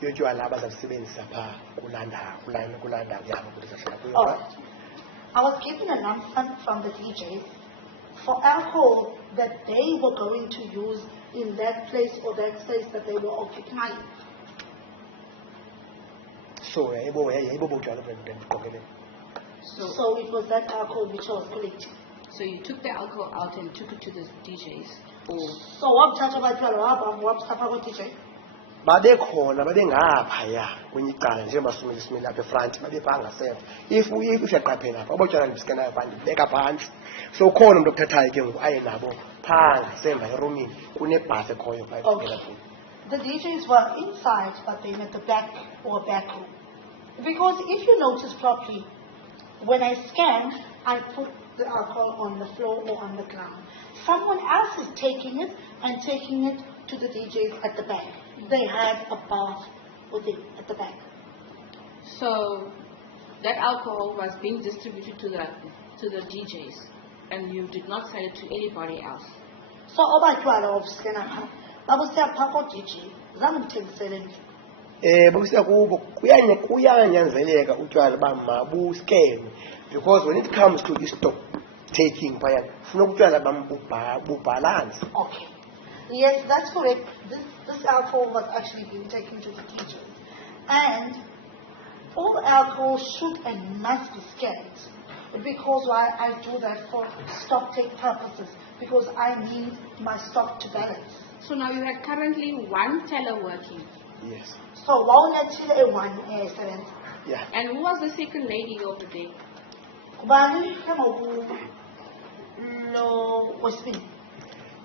yotywala abazawusebenzisa phaa kulaa ndawo yabo ukuthi sahlala kuyo. Oh, I was given a lump sum from the DJs for alcohol that they were going to use in that place or that space that they were occupying. So yayibo botywala bendiqokelele. So it was that alcohol which I was collecting. So you took the alcohol out and took it to the DJs? Or So what touch about DJ? Babekhona babengaphaya kwenye icala nje masumi simile apha efront babepha ngasemva. If uyaqaphela apha abotywala ndisikanayo bandibeka phantsi. So khona umuntu okuthathayo ke ngoku aye nabo phaa ngasemva erumini kunebhasi ekhoyo phaa ebukela kuyo. The DJs were inside, but they at the back or back room. Because if you notice properly, when I scan, I put the alcohol on the floor or on the ground. Someone else is taking it and taking it to the DJs at the back. They had a bath with it at the back. so that alcohol was being distributed to the DJs, and you did not sell it to anybody else. So obatywala obuskenapha babusiya phaa ko-DJ zange ndithengisele nje. Bokusiya kubo kuyanyanzeleka utywala uba mabuskenwe because when it comes to i-stock taking phayana funeka utywala bam bubhalanse. Okay. Yes, that's correct. This alcohol was actually being taken to the DJs. And all alcohol should and must be scanned. Because why I do that for stock take purposes. Because I need my stock to balance. So now you had currently one teller working. Yes. So wawunathile one seventh. Yeah. And who was the second lady over there? Kubani lo wesibini.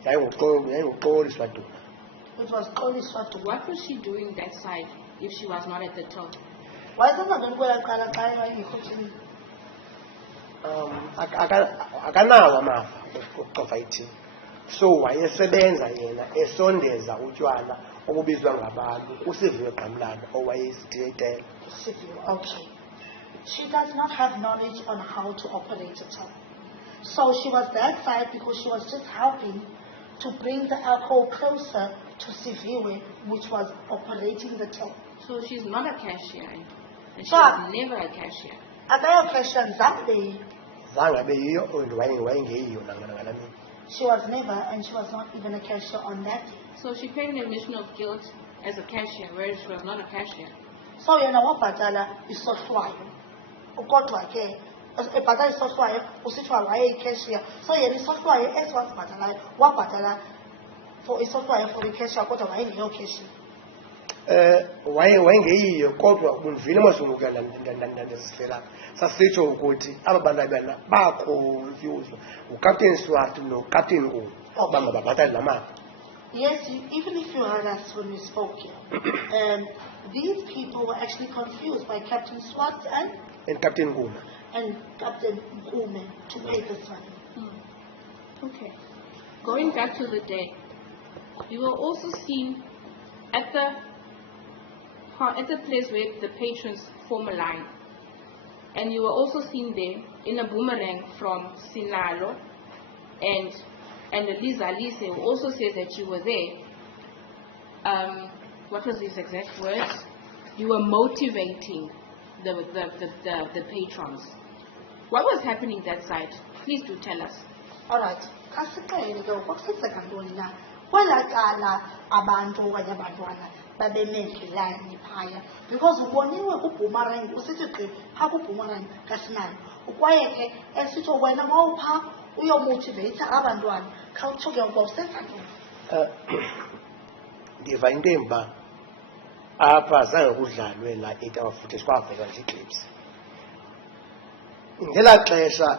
Yayinguxoliswa tu. It was only sort of What was she doing that side if she was not at the top? why doesn't that go like that? Akanawo amava okucofa ithini. So wayesebenza yena esondeza utywala obubizwa ngabantu uSiviwe Gqamlana owayesithetela. Okay. She does not have knowledge on how to operate a till. So she was that side because she was just helping to bring the alcohol closer to Siviwe, which was operating the till. So she's not a cashier, and she So- was never a cashier. Question Zambia, Zange abe yiyo and wayengeyiyo nangala mini. she was never, and she was not even a cashier on that day. So she paid an admission of guilt as a cashier, whereas she was not a cashier. So yena wabhatala isohlwayo. Ukodwa ke ebhatala isohlwayo usithiwa wayeyicashier. So yena isohlwayo esiwasibhatalayo wabhatala for isohlwayo for icashier kodwa wayengeyo cashier. Wayengeyiyo kodwa undivile masungukela ndandisifela sasitsho ukuthi aba bantu abana baconfused uCaptain Swart noCaptain Nguni bangababhatali la mali. Yes, even if you heard us when we spoke here, these people were actually confused by Captain Swart And Captain Nguni. and Captain Nkume to pay this money. Okay. Going back to the day, you were also seen at the place where the patrons form a line. And you were also seen there in a boomerang from Sinalo, and Lisa Lise who also says that you were there. What was his exact words? You were motivating the patrons. What was happening that side? Please do tell us. All right. Kasixele ke kwakusenzeka ntoni na kwelaa cala abantu okanye abantwana babemedlelane phaya because uboniwe kuboomerang usithi gqi phaa kuboomerang kasinayo kwaye ke esitsho wena mawuphaa uyomotiveyitha abantwana khawutsho ke ukuba usenza ntoni. Ndiva into emba apha zange kudlalwe la 8 hour footage kwavela nje clips. Ngela xesha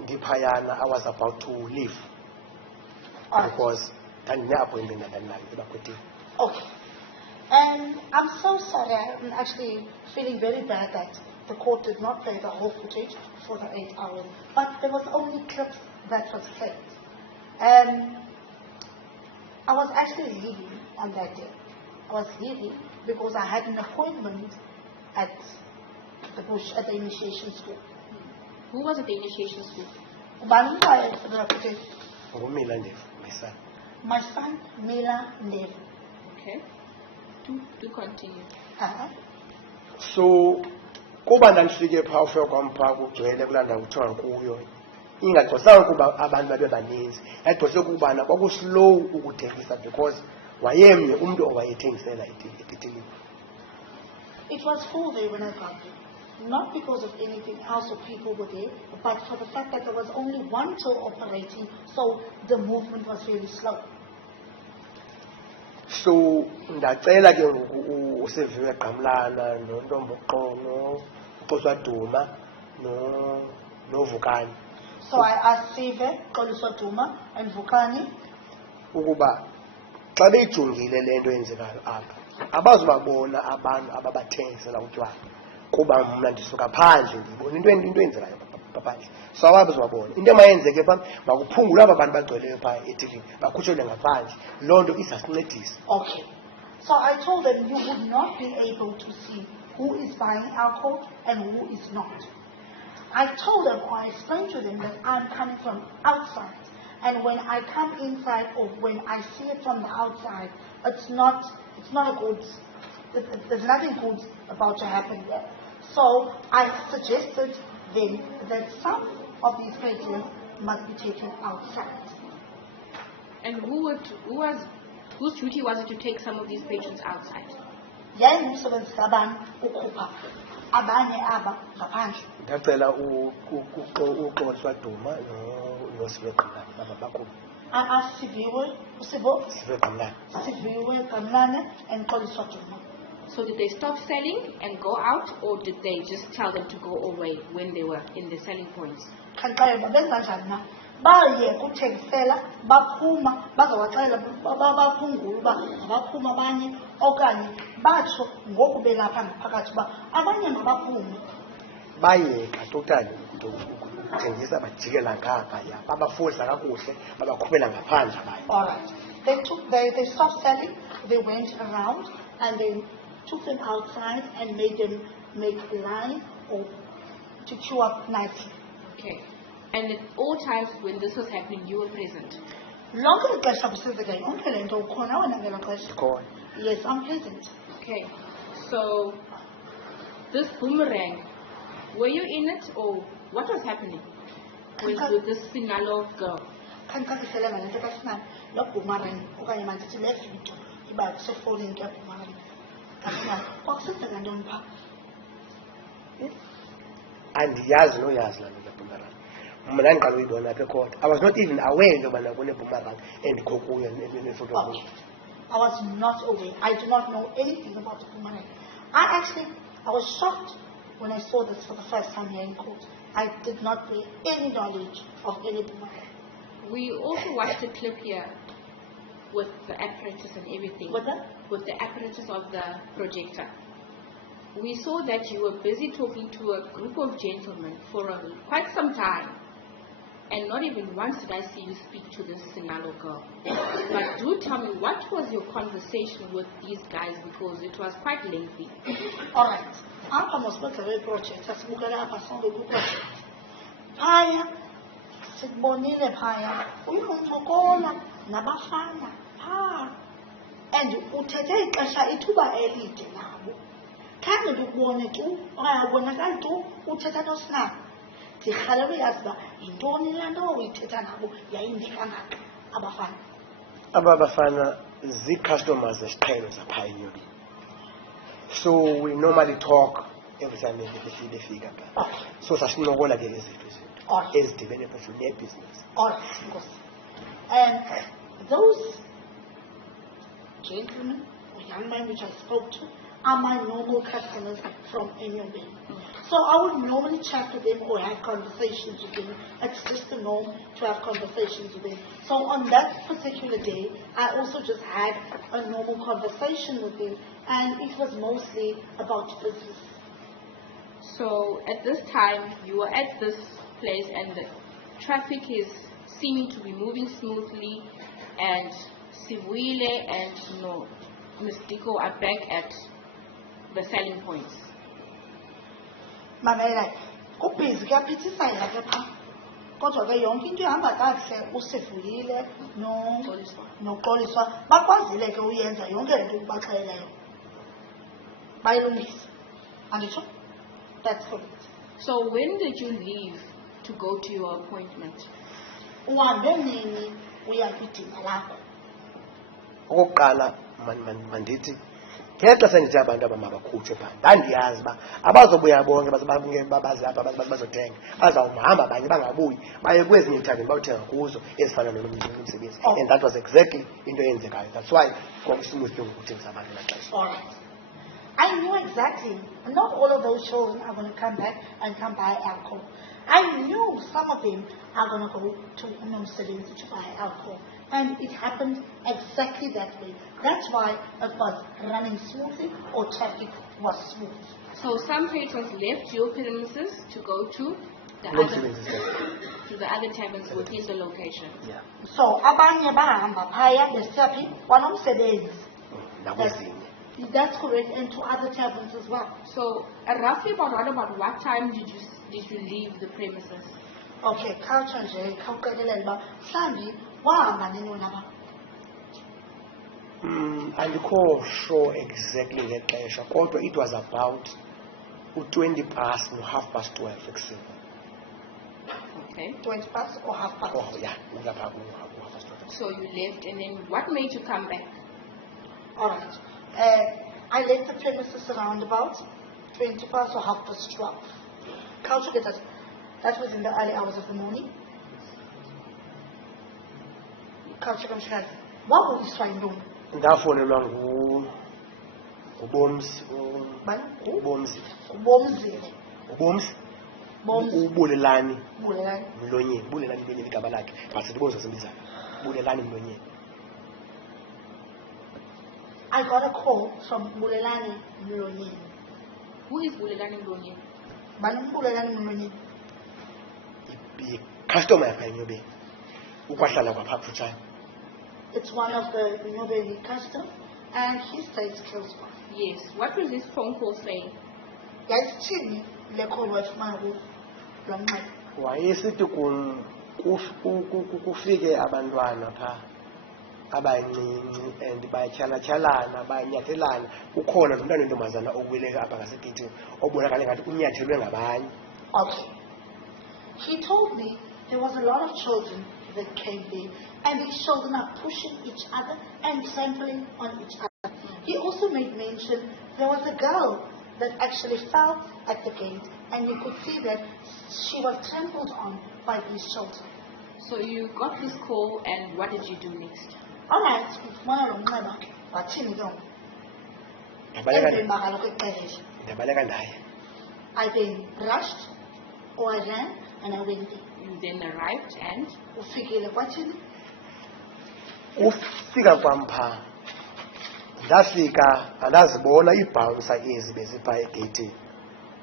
ndiphayana I was about to leave because ndandine appointment ndandinayo ebakhwetheni. Okay. And I'm so sorry, I'm actually feeling very bad that the court did not play the whole footage for the 8 hours. But there was only clips that was played. And I was actually leaving on that day. I was leaving because I had an appointment at the bush, at the initiation school. Who was at the initiation school? My son, Mila Nev. Okay. Do continue. So, kuba ndandifike phaa ufika kwam phaa kugcwele kulaa ndawo kuthiwa kuyo ingagcosanga ukuba abantu babe baninzi yagcose kubana kwakuslow ukuthengisa because wayemnye umntu owayethengisela etilini. It was full there when I got there. Not because of anything else or people were there, but for the fact that there was only one till operating, so the movement was very slow. So ndacela ke ngoku uSiviwe Gqamlana noNtomboqono uXoswaduma noVukani. So I asked Sive, Xolisa and Vukani ukuba xa beyijongile le nto yenzekayo apha abazubabona abantu ababathengisela utywala kuba mna ndisuka phandle ndibona into yenzekayo phandle. So abazubabona into emayenzeke phaa makuphungulwe aba bantu bagcweleyo phaa etilini bakhutshelwe ngaphandle. Loo nto izasincedisa. Okay. So I told them you would not be able to see who is buying alcohol and who is not. I told them, or I explained to them that I'm coming from outside. And when I come inside or when I see it from the outside, it's not a good, there's nothing good about to happen there. So I suggested then that some of these patrons must be taken outside. And whose duty was it to take some of these patrons outside? Ndacela uXoswaduma noSiviwe Gqamlana. I asked Siviwe Gqamlana and Xolisa. So did they stop selling and go out, or did they just tell them to go away when they were in the selling points? Baye kuthengisela baphuma bazawaxela baphungula uba abaphuma abanye okanye batsho ngoku belapha ngaphakathi uba abanye mabaphume. Bayeka totally ukuthengisa bajikela ngaphaya babafohla kakuhle babakhubela ngaphandle abanye. All right. They stopped selling, they went around and they took them outside and made them make line or to queue up nicely. Okay. And at all times when this was happening, you were present? Yes, I'm present. Okay. So, this boomerang, were you in it or what was happening with this Sinalo girl? Andiyazi noyazi laa nto boomerang. Mna ndiqala uyibona apha ekhona. I was not even aware into yobana kune-boomerang endikhokuyo nefoto. I was not aware. I do not know anything about the boomerang. I was shocked when I saw this for the first time here in court. I did not have any knowledge of any boomerang. We also watched a clip here with the apparatus and everything. What that? With the apparatus of the projector. We saw that you were busy talking to a group of gentlemen for quite some time. And not even once did I see you speak to this Sinalo girl. But do tell me, what was your conversation with these guys, because it was quite lengthy. All right. Apha mosibekele project asibukele apha sonke ku-project. Phaya sikubonile phaya uyomfokola nabafana phaa. And uthethe ixesha ithuba elide nabo. Khange ndikubone tu ayabonakali tu uthetha noSinalo. Ndirhalelwe yazi uba yintoni laa nto uyithetha nabo yayimbi kangaka abafana. Aba bafana zii-customers zesiqhelo zaphaa eNyobeni. So we normally talk every time they figure phaa. So sasincokola ke ngezinto ezidibene phaa ne-business. All right. And those gentlemen or young men which I spoke to, are my normal customers from Enyobeni. So I would normally chat with them or have conversations with them. It's just a norm to have conversations with them. So on that particular day, I also just had a normal conversation with them, and it was mostly about business. So at this time, you were at this place and the traffic is seeming to be moving smoothly, and Sibuyile and Ms. Diko are back at the selling points. Mamela, kubhizi kuyaphithisa ke pha. Kodwa ke yonke into ihamba kakuhle uSivuyile noXoliswa bakwazile ke uyenza yonke into ubaxeleleyo. Bayilungisa. Anditsho? That's correct. So when did you leave to go to your appointment? Uhambe nini uya kwidina lakho? Okokuqala mandithi ngexesha endithi abantu abamabakhutshwe phaa ndandiyazi uba abazobuya bonke baze apha bazothenga, bazawuhamba abanye bangabuyi baye kwezinye iithaveni bayothenga kuzo ezifana nomsebenzi. And that was exactly into eyenzekayo. That's why kwakusmooth ke ngokuthengisa abantu naxesha. All right. I knew exactly, not all of those children are going to come back and come buy alcohol. I knew some of them are going to go to uNomsebenzi to buy alcohol. And it happened exactly that way. That's why it was running smoothly or traffic was smooth. So some patrons left your premises to go to the other taverns within the location. Yeah. So abanye bahamba phaya besiyaphi kwaNomsebenzi. That's correct, and to other taverns as well. So roughly about what time did you leave the premises? Okay, culture nje khawuqekelele uba mhlambi wahamba nini wena ba? Andikho sure exactly ngexesha kodwa it was about 20 past no 12:30 ekuseni. Okay. 20 past or 12:30? Oh yeah, ngapha ku 12:30. So you left, and then what made you come back? All right. I left the premises around about 20 past or 12:30. Culture get that. That was in the early hours of the morning. Culture comes to what would you try and do? Ndafowunelwa ubulelani mlonyeni, bulelani mlonyeni igama lakhe, but sidibozo simbiza bulelani mlonyeni. I got a call from Bulelani Mlonyeni. Who is Bulelani Mlonyeni? Bulelani Mlonyeni. Customer yakhe eNyobeni. Ukwahlala kwapha kufutshane. It's one of the Inyobeni customers, and he stays close by. Yes. What was this phone call saying? Yayisithini le call wayifumana kuloo mnxeba? Wayesithi kufike abantwana phaa abancinci and bayatyhalatyhalana bayanyathelana. Ukhona nomntwana wentombazana okuwele apha ngasekitini obonakale ngathi unyathelwe ngabanye. Okay. He told me there was a lot of children that came there, and these children are pushing each other and trampling on each other. He also made mention there was a girl that actually fell at the gate, and you could see that she was trampled on by these children. So you got this call, and what did you do next? All right, ufumana lo mnxeba wathini ke ngoku? Ndabaleka naye. I then rushed, or I ran, and I went there. You then arrived and? Ufikile kwathini? Ufika kwam phaa ndafika andazibona iibhawunsa ezi beziphaa egeyithini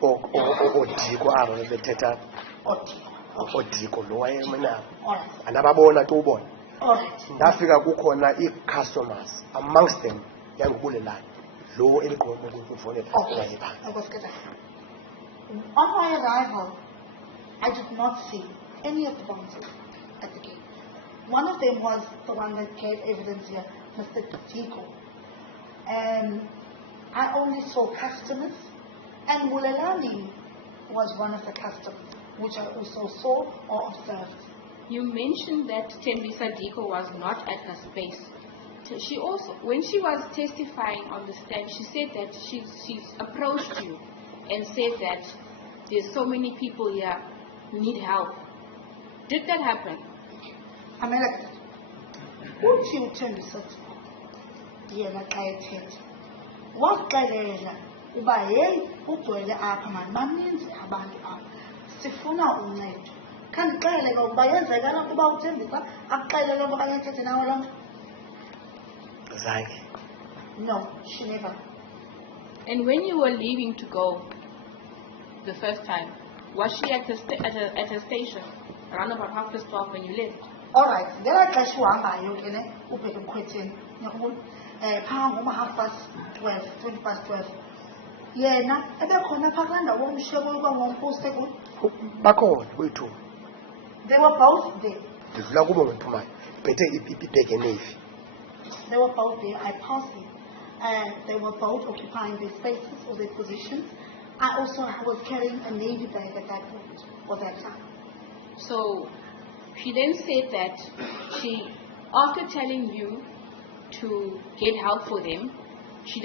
oodiko aba bebethetha odiko lo wayemenabo andababona tu ubona. Ndafika kukhona ii-customers amongst them yangubulelani lo eligqoke ukufonela wayephaa. On my arrival, I did not see any of the bouncers at the gate. One of them was the one that gave evidence here, Mr. Tiko. And I only saw customers, and Mulelani was one of the customers, which I also saw or observed. You mentioned that Tembisa Diko was not at her space. She also, when she was testifying on the stand, she said that she's approached you and said that there's so many people here who need help. Did that happen? Amela, uthi uThembisa yena xa ethetha waxelela uba yeyi ugcwele apha mani baninzi abantu apha sifuna uncedo khandixelele ke ukuba yenzekana ukuba uthembisa akuxelele ukuba yathethe nawe loo nto. Zange. No, she never. And when you were leaving to go the first time, was she at a station around about 12:30 when you left? Alright, ngelaa xesha uhambayo ke ne ubheke emkhwetheni uyakhumbula phaa ngoma 12:30, 12:20 yena ebekhona phaa kulaa ndawo womshebo yokuba ngompuse kuyo. Bakhona kwethu. They were both there. Ndidlula kubo ngiphumayo. Bethe ibheke enevi. They were both there. I passed them. They were both occupying their spaces or their positions. I also was carrying a navy bag at that point or that time. So she then said that after telling you to get help for them, she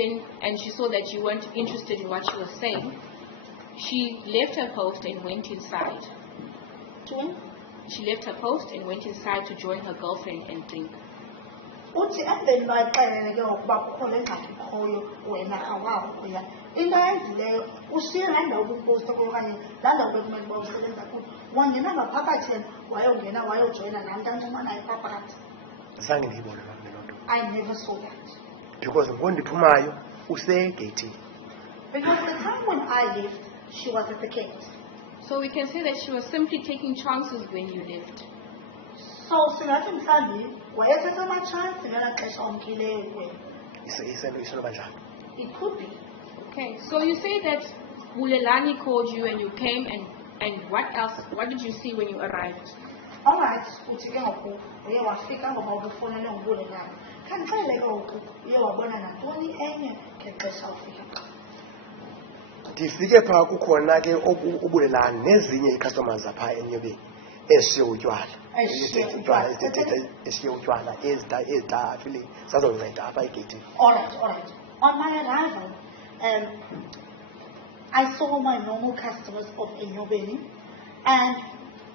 saw that you weren't interested in what she was saying. She left her post and went inside. She left her post and went inside to join her girlfriend and drink. Uthi emveni baxelele ke ngokuba kukho le ngxaki ikhoyo wena awakho ya into ayenzileyo ushiye laa ndawo ubupowusta kuyo okanye laa ndawo bekumele uba usebenza kuyo wangena ngaphakathi yena wayongena wayojoyina laa nto antumanayo phakathi. Zange ndiyibone loo nto. I never saw that. Because ngondiphumayo usegeyithini. Because the time when I left, she was at the gate. So we can say that she was simply taking chances when you left. So singathi mhlawumbi wayethatha amachansi ngelaa xesha omkileyo kuwena. Isenoba njalo. It could be. Okay, so you say that Bulelani called you and you came and what else? What did you see when you arrived? Alright, uthi ke ngoku uye wafika ngoba ubefonele nguBulelani. Khandixelele ke ngoku uye wabona nantoni enye ngexesha ufika. Ndifike phaa kukhona ke uBulelani nezinye ii-customers apha eNyobeni eshiye utywala. Eshiye utywala ezida feeling sazonceda apha egeyithini. Alright. On my arrival, I saw my normal customers of Enyobeni and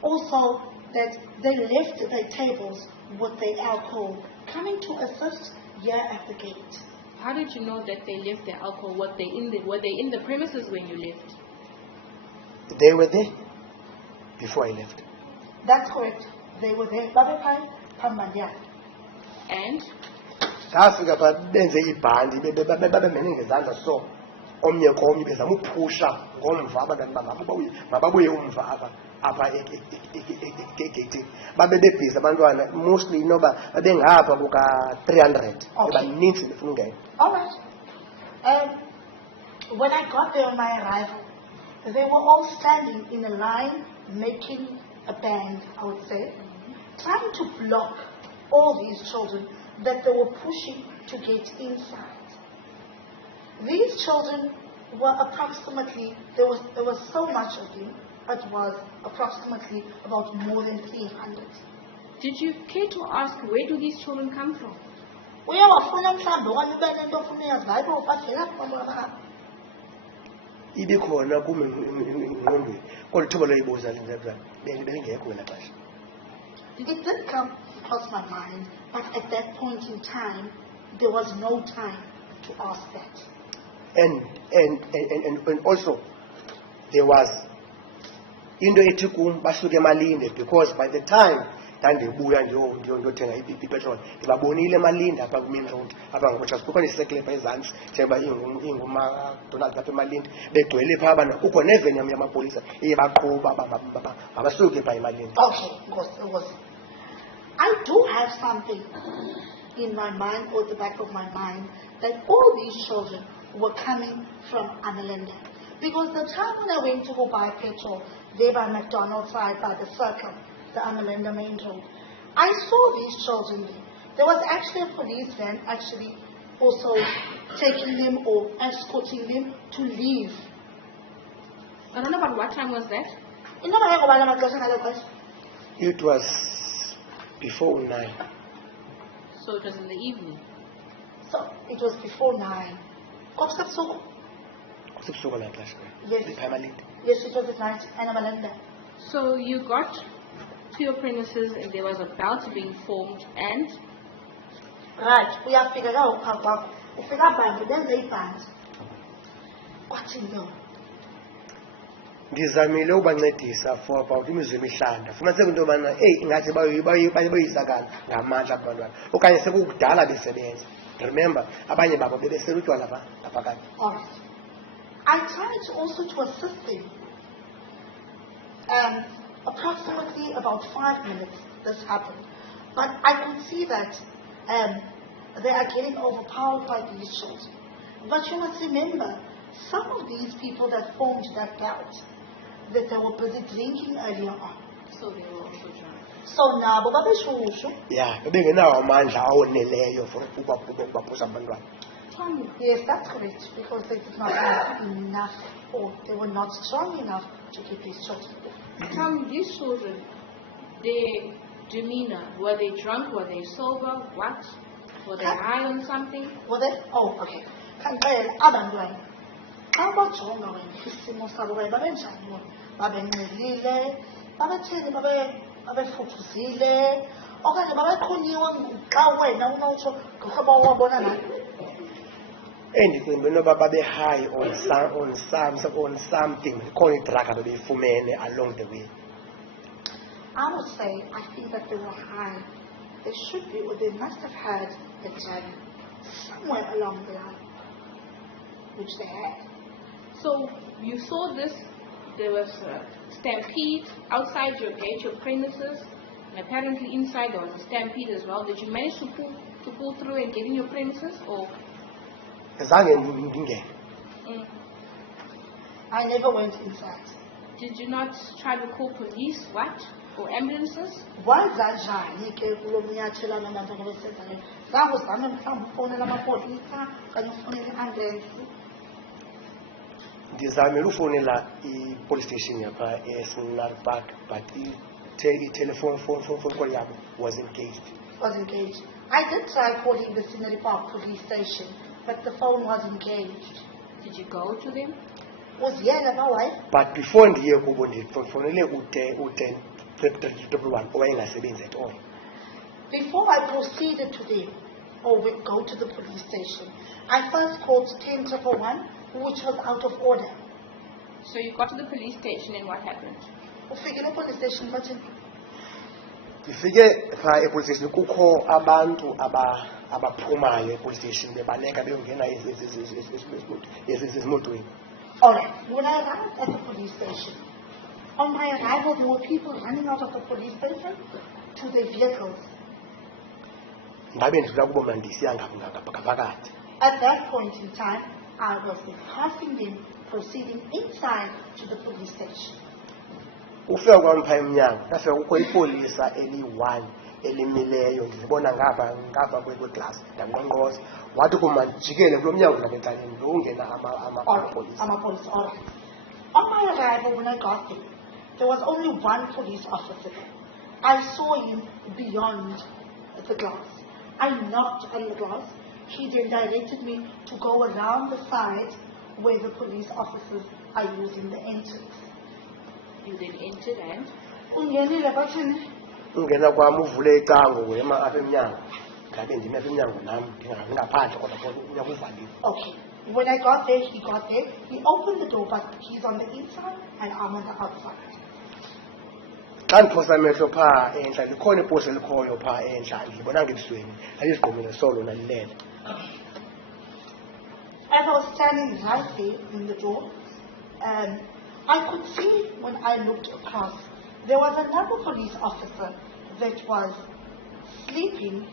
also that they left their tables with their alcohol coming to assist here at the gate. How did you know that they left their alcohol? Were they in the premises when you left? They were there before I left. That's correct. They were there. Babephaya phambi. And? Ndafika phaa benze ibhandi babemene ngezandla so omnye komnye bezama uphusha ngomva abantwana mababuye umva apha egeyithini babe bebhizi abantwana mostly noba babengapha kuka-300 baninzi befuna ungena. Alright. When I got there on my arrival, they were all standing in a line making a band, I would say, trying to block all these children that they were pushing to get inside. These children were approximately, there was so much of them, it was approximately about more than 300. Did you care to ask where do these children come from? Uye wafuna mhlawumbi okanye ube nento ofuna uyazi hayi bo bavela phi abantu abangapha. Ibikhona kum engqondweni kodwa ithuba loyibuza belingekho ngelaa xesha. It did come across my mind, but at that point in time, there was no time to ask that. And also, there was into ethi kum basuke emalinde because by the time ndandibuya ndiyothenga ipetrol ndibabonile emalinde apha ku-main road apha ngokutsha kukho nesekile phaa ezantsi njengoba ingumadonald apha emalinde begcwele phaa abana kukho neveni yam yamapolisa iye baqhuba mabasuke phaa emalinde. Okay, of course. I do have something in my mind, or at the back of my mind, that all these children were coming from Amalenda. Because the time when I went to go buy petrol there by McDonald's side, by the circle, the Amalenda main road, I saw these children there. There was actually a police van actually also taking them or escorting them to leave. I don't know about what time was that? It was before 9. So it was in the evening? So it was before 9. Yes, it was at night, and Amalenda. So you got to your premises and there was a bout being formed and? Right, uyafika ka upha kwakho. Ufika bande benze ibhandi. Kwathi no. Ndizamile ubancedisa for about imizwa emihlanda. Fumaniseke into yobana ingathi bayoyisakala ngamandla abantwana. Okanye sekukudala besebenza. Remember, abanye babo bebesela utywala lapha kanye. Alright. I tried also to assist them. Approximately about 5 minutes this happened. But I could see that they are getting overpowered by these children. But you must remember, some of these people that formed that doubt, that they were busy drinking earlier on. So they were also drunk. So nabo babeshushu. Yeah, bebengenawo amandla awoneleyo for ukubaphusa abantwana. Yes, that's correct, because they did not have enough, or they were not strong enough to keep these children. Tell me, these children, their demeanor, were they drunk, were they sober, what? Were they high on something? Were they? Oh, okay. Kanqela abantwana. Xa bajonga wena isimo sabo babenjani bona? Babenxilile, babetheni babefufuzile, okanye babeqhunyiwe xa wena unawutsho ngohlobo owabona nayo. Endicinga inoba babe high on something. Ikhona idrag abebeyifumene along the way. I would say, I think that they were high. They should be, or they must have had a drug somewhere along the line, which they had. So you saw this, there was a stampede outside your gate, your premises, and apparently inside there was a stampede as well. Did you manage to pull through and get in your premises, or? I never went inside. Did you not try to call police, what? Or ambulances? Wazanjani ke kulo mnyathela nabantu abasebenzayo? Zange uzame mhlawumbe ufonela amapolisa okanye ufonele i-ambulance? Ndizamile ufonela i-police station yapha eSenal Park, but i-telephone call yabo was engaged. I did try calling the Scenery Park police station, but the phone was engaged. Did you go to them? Was yena my wife? But before ndiye kubo ndifonele u-1011 owayengasebenzi at all. Before I proceeded to them, or would go to the police station, I first called 10111, which was out of order. So you got to the police station, and what happened? Ufikile police station bathi Ndifike phaa epolice station kukho abantu abaphumayo epolice station bebaleka beyongena ezimotweni. Alright, when I arrived at the police station, on my arrival there were people running out of the police station to their vehicles. Ndabe ndifika kubo mandisiya ngaphakathi. At that point in time, I was passing them, proceeding inside to the police station. Ufika kwami phaa emnyango, ndafika kukho ipolisa eli-1 elimileyo, ndizibona ngapha kweglass, ndamnqonqoza. Wathi kumajikele kulo mnyango ngabecaleni lo ungena amapolisa. Amapolisa, all right. On my arrival, when I got there was only one police officer. I saw him beyond the glass. I knocked on the glass. He then directed me to go around the side where the police officers are using the entrance. You then entered and? Ungenile bathini? Ungena kwami uvule icango wema apha emnyango. Ngabe ndime apha emnyango nami ngaphandle kodwa umnyango uvaliwe. Okay. When I got there, he got there. He opened the door, but he's on the inside and I'm on the outside. Xa ndiphosa amehlo phaa entla likhona iposi elikhoyo phaa entla ndibona ngebusweni alizigqumile solo nalilele. As I was standing right there in the door, I could see when I looked across, there was another police officer that was sleeping.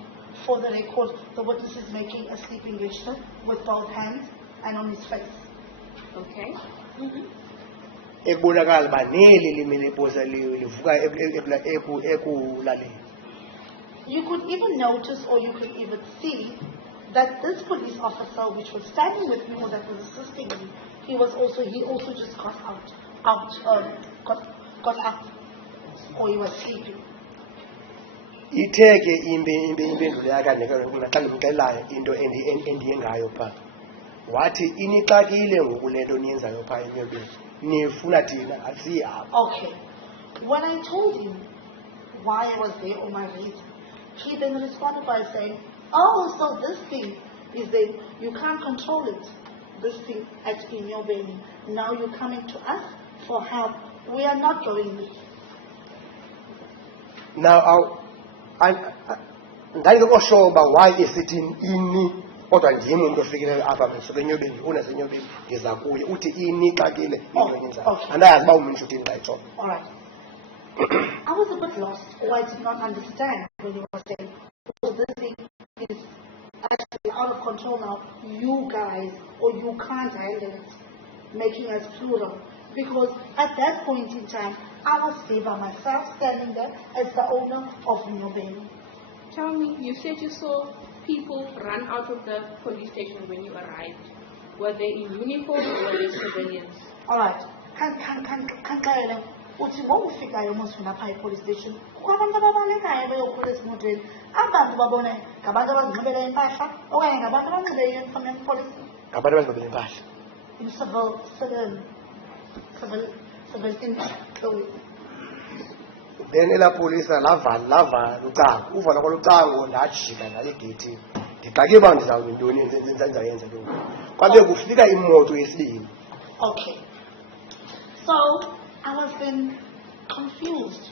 For the record, the witness is making a sleeping gesture with both hands and on his face. Okay. Ekubonakala uba neli limi leposa livuka ekulaleni. You could even notice, or you could even see, that this police officer, which was standing with me, or that was assisting me, he also just got up, or he was sleeping. Ithe ke impendulo yakhe xa ndimxelayo into endiye ngayo phaa. Wathi inixakile ngoku le nto niyenzayo phaa eNyobeni. Nifuna thina asiyi apha. Okay. When I told him why I was there or my reason, he then responded by saying, Oh, so this thing is that you can't control it. This thing at Enyobeni. Now you're coming to us for help. We are not going with you. Now, ndandikosho uba why esithi ini kodwa ndim umuntu ofikileyo apha msuka eNyobeni unaseNyobeni ndiza kuye uthi ini xakile into enzayo andayazi uba umuntu uthini xa etsho. All right. I was a bit lost, or I did not understand when you were saying, because this thing is actually out of control now. You guys, or you can't handle it, making us plural. Because at that point in time, I was there by myself, standing there as the owner of Enyobeni. Tell me, you said you saw people run out of the police station when you arrived. Were they in uniform or were they civilians? All right. Can't uthi ngokufikayo mosifuna apha e-police station kwabantu ababalekayo beyokhwela esimotweni abantu babona ngabantu abazinxibele impahla okanye ngabantu abanxibe i-uniform yepolice. Ngabantu abazinxibele impahla. In civil clothes. Then elaa polisa lavala ucango uvala kwalucango ndajika ngale gate ndixake uba ndizawuba ntoni ndizayenza ke ngoku kwabe kufika imoto yesibini. Okay. So I was then confused.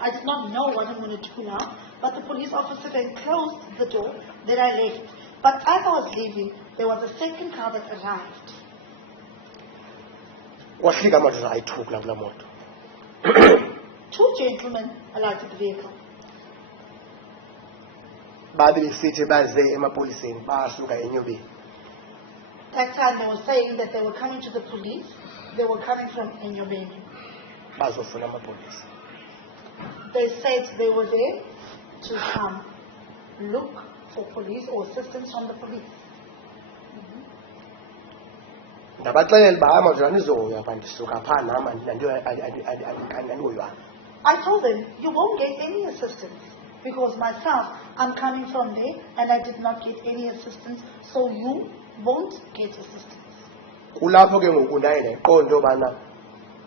I did not know what I'm going to do now, but the police officer then closed the door. Then I left. But as I was leaving, there was a second car that arrived. Kwafika amadoda ayi-2 kulaa moto. 2 gentlemen alighted the vehicle. Babe besithi baze emapoliseni basuka eNyobeni. That time they were saying that they were coming to the police. They were coming from Enyobeni. Bazofuna amapolisa. They said they were there to come look for police or assistance from the police. Ndabaxelela uba amadoda anizoya pha ndisuka phaa nam andihoyanga. I told them, you won't get any assistance because myself, I'm coming from there and I did not get any assistance, so you won't get assistance. Kulapho ke ngoku ndaye ndayiqonda yobana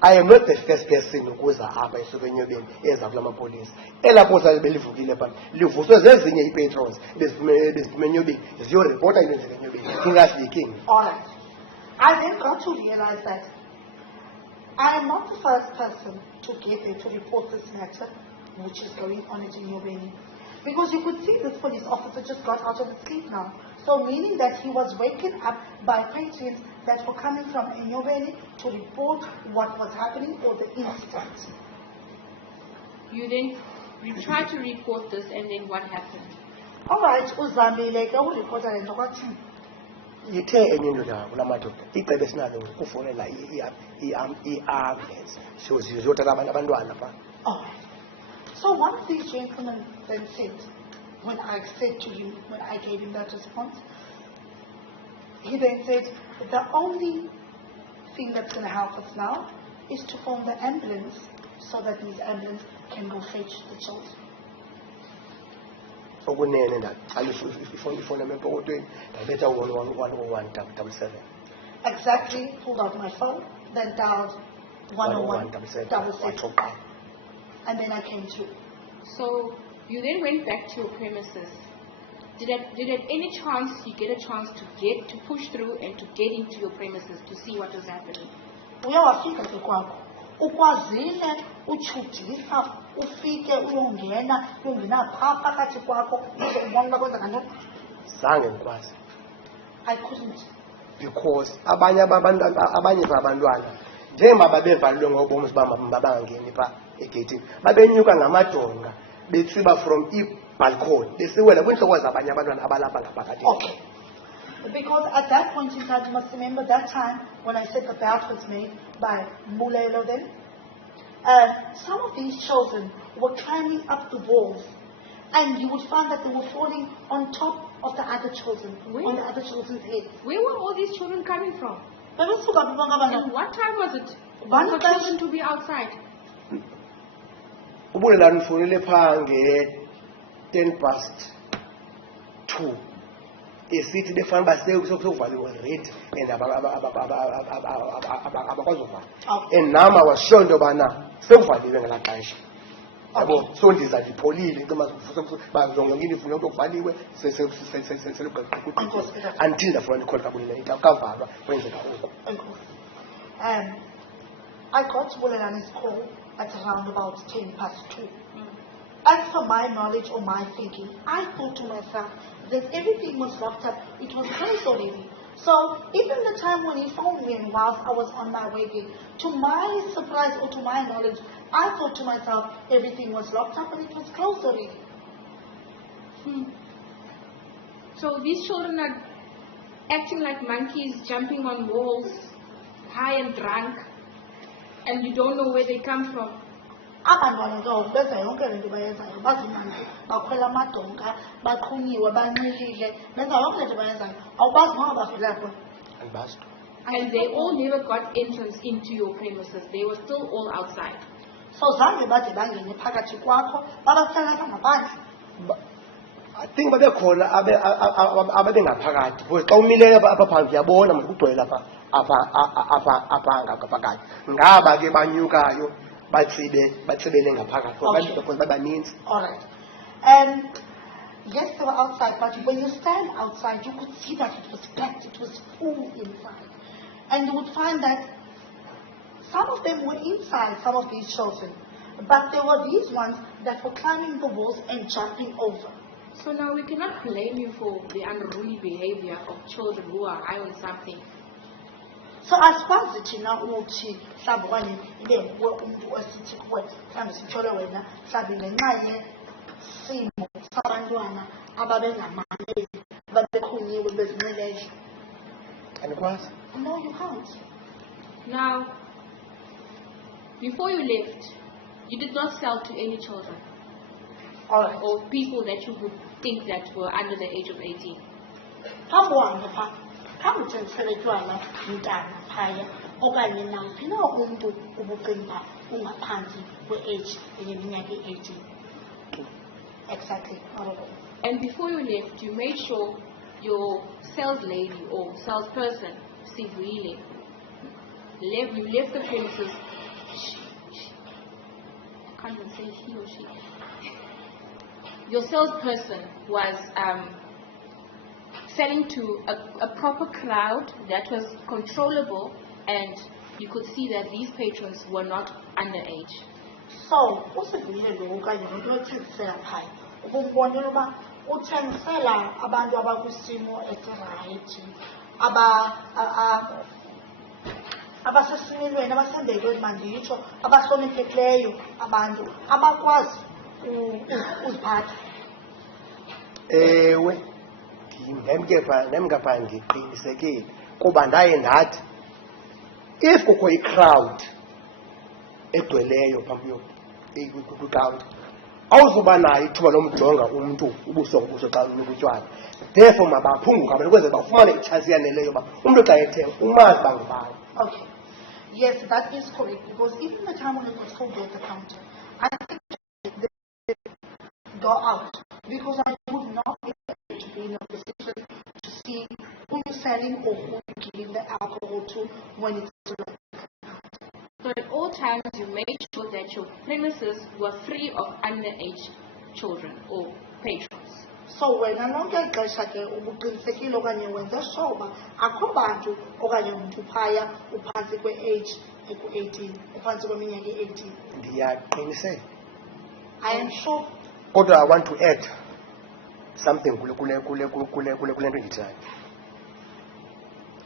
I am not the first person ukuza apha esuka eNyobeni eza kula mapolisa. Elaa posa belivukile phaa livuswe zezinye ii-patrols beziphume eNyobeni ziyoripota into enzeka eNyobeni ingasiyikini. All right. I then got to realize that I am not the first person to get there to report this matter, which is going on at Enyobeni. Because you could see this police officer just got out of his sleep now. So meaning that he was waken up by patrons that were coming from Enyobeni to report what was happening or the incident. You tried to report this and then what happened? All right, uzambile ke ureporta le nto kwathini. Ithe enye indoda kulaa madoda icebo esinalo ukufowunela i-ambulance ziyothatha abantwana phaa. All right. So one of these gentlemen then said, when I said to him, when I gave him that response, he then said, the only thing that's going to help us now is to phone the ambulance so that this ambulance can go fetch the children. Okunene ndaqala ifowuni empokotweni ndabetha 11177. Exactly, pulled out my phone, then dialed 10177. And then I came through. So you then went back to your premises. Did at any chance you get a chance to push through and to get into your premises to see what was happening? Uyawafika ke kwakho. Ukwazile uchudisa ufike uyongena phaa phakathi kwakho uzobona uba kwenza ngantoni? Zange ngikwazi. I couldn't. Because abanye babantwana njengoba babevalelwe ngobomi babangangeni phaa egeyithini babenyuka ngamadonga betsiba from i-balcony besiwela kwiintloko zabanye abantwana abalapha ngaphakathi. Okay. Because at that point in time, you must remember that time when I said the belt was made by Mulelo then. Some of these children were climbing up the walls, and you would find that they were falling on top of the other children, on the other children's heads. Where were all these children coming from? And what time was it for children to be outside? Ubulelani ufunile phaa nge-2:10 esithi befana uba sekuvaliwe already and abakwazi uvala. And nam I was sure into yobana sekuvaliwe ngelaa xesha. yabo so ndiza ndipholile into mazongongini ifuna into okuvaliwe until ndafuna ndikhona kabulile kavalwa kwenzeka oku. I got to Bulelani's call at around about 2:10. As for my knowledge or my thinking, I thought to myself that everything was locked up. It was closed already. So even the time when he phoned me and whilst I was on my way there, to my surprise or to my knowledge, I thought to myself everything was locked up and it was closed already. So these children are acting like monkeys, jumping on walls, high and drunk, and you don't know where they come from. Abantwana ke benza yonke lento bayenzayo bazimanje bakhwela amadonka baqhunyiwe banxilile benza yonke lento bayenzayo awubazi noma bavela phi andibazi. And they all never got entrance into your premises. They were still all outside. So zange bade bangene phakathi kwakho babasela lapha ngaphandle. I think babekhona ababengaphakathi because xa umileyo apha phandle uyabona manje kugcwele apha ngaphakathi ngaba ke banyukayo batsibele ngaphakathi abantu because babaninzi. All right. Yes, they were outside, but when you stand outside, you could see that it was packed, it was full inside. And you would find that some of them were inside, some of these children, but there were these ones that were climbing the walls and jumping over. So now we cannot blame you for the unruly behavior of children who are high on something. So asikwazi thina uthi mhlawumbe okanye ibe nguwe umuntu osithi kuwe mhlawumbe sithole wena mhlawumbe ngenxa yesimo sabantwana ababengamameli ababekhunyiwe bezinxelele. Andikwazi. No, you can't. Now, before you left, you did not sell to any children. All right. Or people that you would think that were under the age of 18. Hambuhambe phaa khanguthengisele tywala mntana phaya okanye nawuphi na umntu ubucinga ungaphansi kwe-age eneminyaka e-18. Exactly. And before you left, you made sure your sales lady or salesperson, Sivile, you left the premises. I can't even say he or she. Your salesperson was selling to a proper crowd that was controllable, and you could see that these patrons were not underage. So, usivile lo okanye umuntu othengisela phaya ubumbonela uba uthengisela abantu abakwisimo esirayithi abasesimilweni abasembekweni manditsho abahloniphekileyo abantu abakwazi uziphatha. Ewe ndemkapha ndiqinisekile kuba ndaye ndathi if kukho i-crowd egcweleyo phambi kwikawunti awuzuba nayo ithuba lomjonga umntu ubuso ngobuso xa unika utywala. Therefore mabaphunguke abantu ukwenzela bafumane itshansi yaneleyo uba umntu xa ethenga umazi uba ngubani. Okay. Yes, that is correct, because even the time when it was called at the counter, I think they go out because I would not be able to be in a position to see who you're selling or who you're giving the alcohol to when it's So at all times you made sure that your premises were free of underage children or patrons. So wena lonke ixesha ke ubuqinisekile okanye wenze sure uba akho bantu okanye umntu phaya uphantsi kwe-age eku-18 uphantsi kweminyaka e-18. Ndiyaqiniseka. I am sure. Kodwa I want to add something kule nto ndithayo.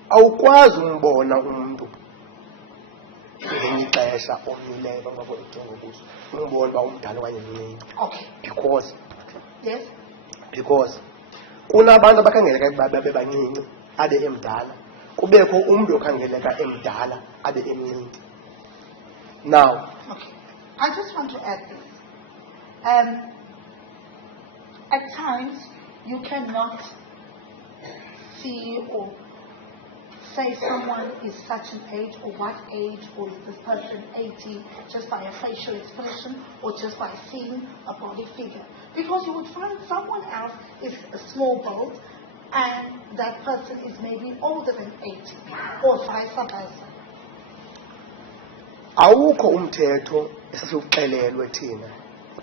Awukwazi umbona umntu ngelinye ixesha omileyo bangabo ejonga kuso umbona uba umdala okanye mncinci. Okay. Because Yes. Because kunabantu abakhangeleka babe bancinci abe emdala, kubekho umntu okhangeleka emdala abe emncinci. Now, Okay. I just want to add this. At times, you cannot see or say someone is such an age or what age, or is this person 80 just by a facial expression or just by seeing a body figure. Because you would find someone else is a small build and that person is maybe older than 80 or vice versa. awukho umthetho esisuxelelwe thina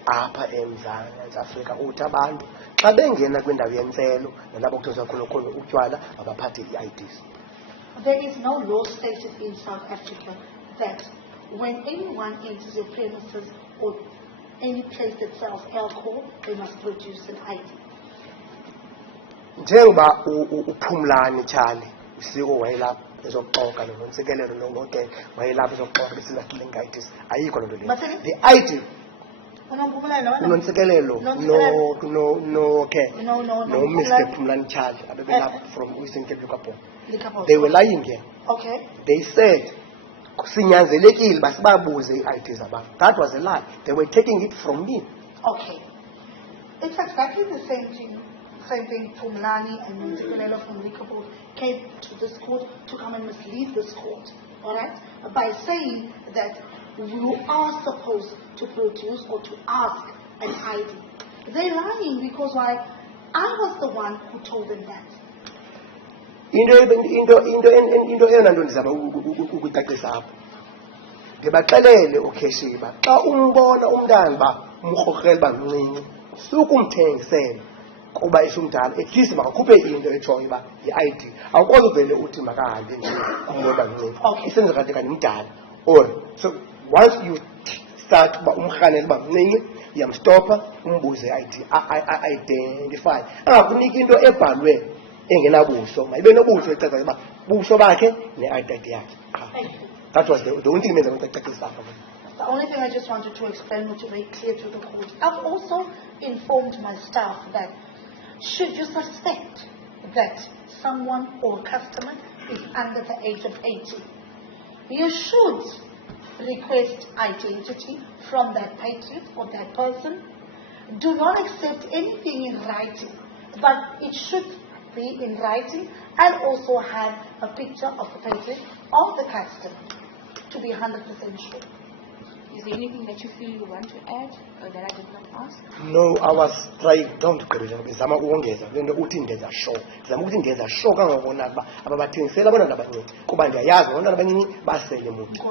apha eMzantsi Afrika uthi abantu xa bengena kwindawo yentselo nalapho kuthengiswa khona utywala abaphathe ii-IDs. There is no law stated in South Africa that when anyone enters your premises or any place that sells alcohol, they must produce an ID. Njengoba uPhumlani Tshali usiko wayelapha ezoxoxa nontsikelelo nongeke wayelapha ezoxoxa besingahlile nge-IDs ayikho loo nto leyo. The ID unontsikelelo no Mr. Phumlani Tshali abebelapha from Eastern Cape Likabhongo. They were lying here. Okay. They said sinyanzelekile basibabuze ii-IDs abantu. That was a lie. They were taking it from me. Okay. It's exactly the same thing. Same thing, Phumlani and Ntsikelelo from Likabhongo came to this court to come and mislead this court, all right, by saying that you are supposed to produce or to ask an ID. They're lying because why? I was the one who told them that. Into eyona nto ndizama ukuyicacisa apho ndibaxelele uKheshiba xa umbona umntana uba umrhokrele uba mncinci sukumthengisela kuba esumdala at least makakhuphe into etshoyo uba yi-ID. Awukwazi uvele uthi makahambe nje umbona uba mncinci isenzeka nje kanti mdala. Or so once you start uba umrhanele uba mncinci uyamstopa umbuze i-ID identify angakuniki into ebhalwe engenabuso mayibe nobuso ecacayo uba buso bakhe ne-ID yakhe. That was the only thing menza ngicacisa apha. The only thing I just wanted to explain, which is very clear to the court. I've also informed my staff that should you suspect that someone or a customer is under the age of 80, you should request identity from that patron or that person. Do not accept anything in writing, but it should be in writing and also have a picture of the patron of the customer to be 100% sure. Is there anything that you feel you want to add or that I did not ask? No, I was trying don't gqibela bezama uongeza le nto uthi ndenza sure. Ndizama ukuthi ndenza sure kangangona kuba ababathengisela abantwana abancinci kuba ndiyayazi abantwana abancinci basele muntu.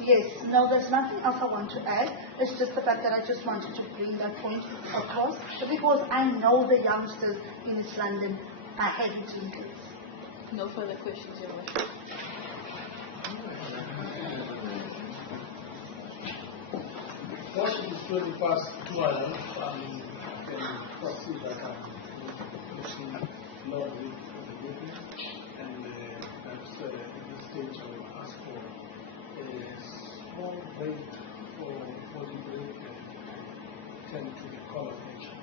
Yes, no, there's nothing else I want to add. It's just the fact that I just wanted to bring that point across because I know the youngsters in East London are heavy drinkers. No further questions, Your Worship. Worship is 20 past 12. Can proceed that I'm pushing Lord with the meeting. And that's at this stage I will ask for a small break for the break and tend to the call of action.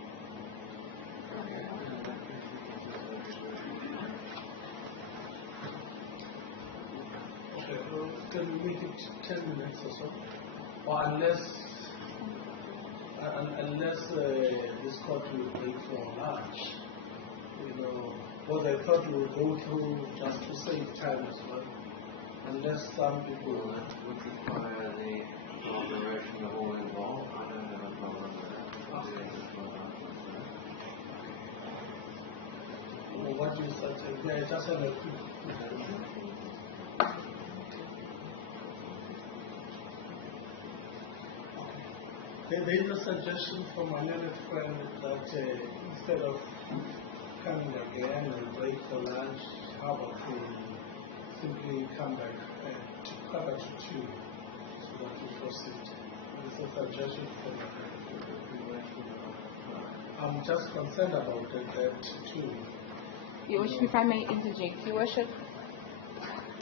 Okay, well, can we make it 10 minutes or so? Or unless this court will break for lunch, what I thought we would go through just to save time as well, unless some people would require the cooperation of all involved. I don't have a problem with that. Well, what you said, yeah, I just have a quick. There is a suggestion from my learned friend that instead of coming again and break for lunch, how about we simply come back to 2:15 so that we proceed. It's a suggestion from my I'm just concerned about that too. Your Worship, if I may interject, Your Worship,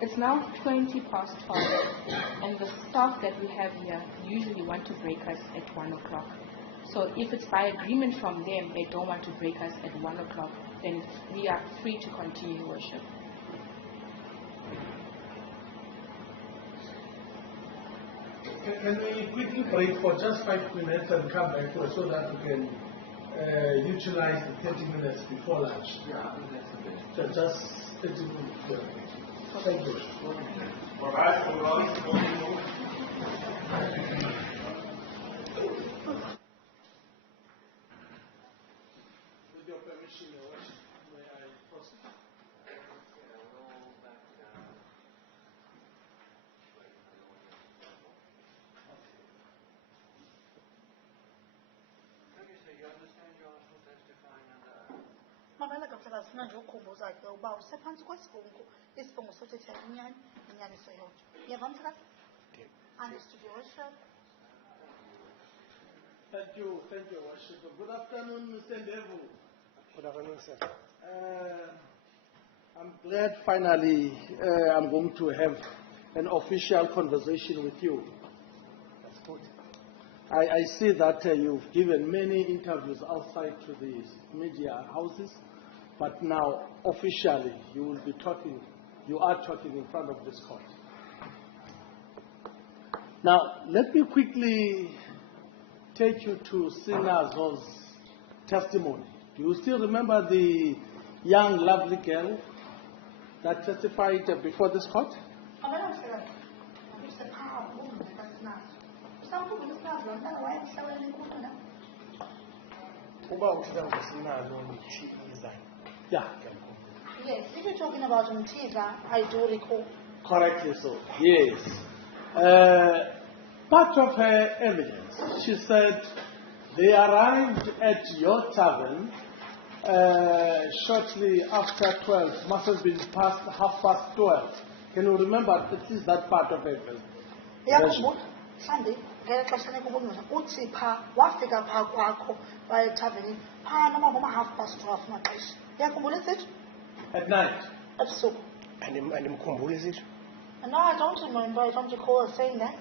it's now 20 past 12, and the staff that we have here usually want to break us at 1 o'clock. So if it's by agreement from them, they don't want to break us at 1 o'clock, then we are free to continue, Your Worship. Can we quickly break for just 5 minutes and come back to it so that we can utilize the 30 minutes before lunch? Yeah, I think that's the best. So just 30 minutes. Yeah. Thank you. With your permission, Your Worship, may I proceed? mhlekazi funa nje ukukhumbuza ke uba usephantsi kwesibungu isibungu sothetha inyani inyaniso yodwa. Uyeva mhlekazi? Understood your worship. Thank you, Worship. Good afternoon, Mr. Ndevu. Good afternoon, sir. I'm glad finally I'm going to have an official conversation with you. That's good. I see that you've given many interviews outside to the media houses, but now officially you are talking in front of this court. Now, let me quickly take you to Sinazo's testimony. Do you still remember the young, lovely girl that testified before this court? Yeah. Yes, if you're talking about Mtiza, I do recall. Correctly so, yes. Part of her evidence, she said they arrived at your tavern shortly after 12, must have been past 12:30. Can you remember at least that part of it? Sunday, uthi pha wafika pha kwakho baye tavern pha noma 12:30 maxesha. Uyakhumbula isithi? At night. Ebusuku. Andimkhumbuli isithi. No, I don't remember. I don't recall her saying that.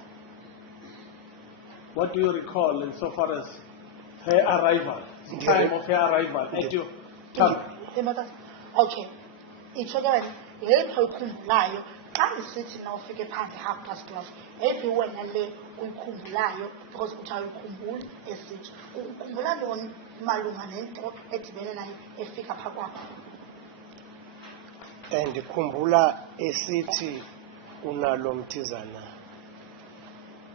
What do you recall insofar as her arrival, the time of her arrival at your tavern? Okay. Itsho ke wena yephi uyikhumbulayo xa isithi na ufike phandle 12:30 yephi wena le uyikhumbulayo because uthi ayikhumbuli esithi ukhumbula ntoni malunga nento edibene nayo efika phaa kwakho? Ndikhumbula esithi unalo Mthizana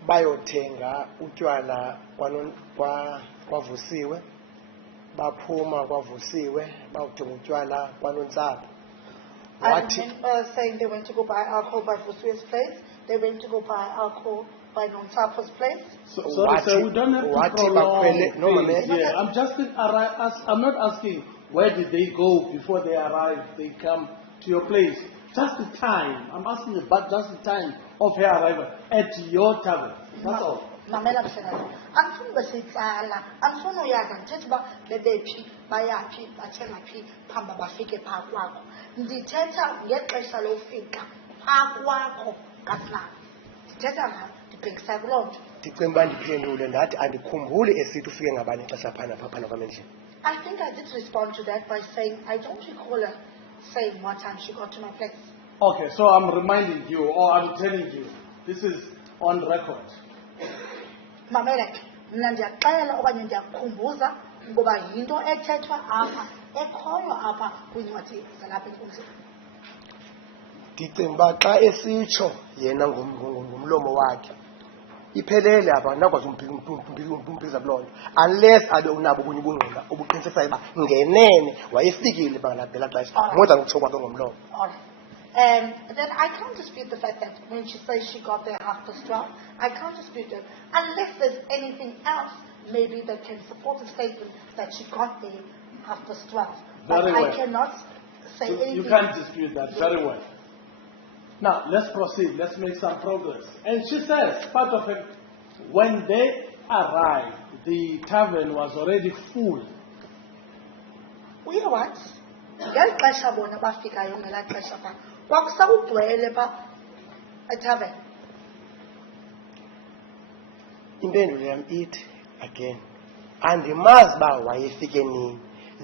bayothenga utywala kwavusiwe, baphuma kwavusiwe bayothenga utywala kwaNontsapho. I remember saying they went to go buy alcohol by Vusiwe's place. They went to go buy alcohol by Nontsapho's place. Sorry, sir, we don't have to prolong. No, yeah, I'm not asking where did they go before they arrived. They come to your place. Just the time. I'm asking about just the time of her arrival at your tavern. That's all. Mamela mhlekazi, andifuni besitsala, andifuni uyazi ndithetha uba bebephi bayaphi bathenga phi phambi bafike phaa kwakho. Ndithetha ngexesha lofika phaa kwakho kaSinalo. Ndithetha ngalo ndibhekisa kuloo nto. Ndicinga uba ndiphendule ndathi andikhumbuli esithi ufike ngabani ixesha phana kwam endlini. I think I did respond to that by saying I don't recall her saying what time she got to my place. Okay, so I'm reminding you or I'm telling you, this is on record. Mamela ke mna ndiyaxela okanye ndiyakukhumbuza ngoba yinto ethethwa apha ekhoyo apha kwiincwadi zalapha enkundleni. Ndicinga uba xa esitsho yena ngomlomo wakhe iphelele apha andakwazi umphiza kuloo nto unless abe unabo obunye ubungqina obuqinisekisayo uba ngenene wayefikile bangalabhela xesha more than ukutsho kwakhe ngomlomo. And then I can't dispute the fact that when she says she got there 12:30, I can't dispute it unless there's anything else maybe that can support the statement that she got there 12:30. But Very well. I cannot say anything. You can't dispute that. Very well. Now, let's proceed. Let's make some progress. And she says, part of it, when they arrived, the tavern was already full. You know what? Ngeli xesha bona bafikayo ngelaa xesha phaa kwakusakugcwele phaa etavern. Impendulo yam ithi again andimazi uba wayefike nini,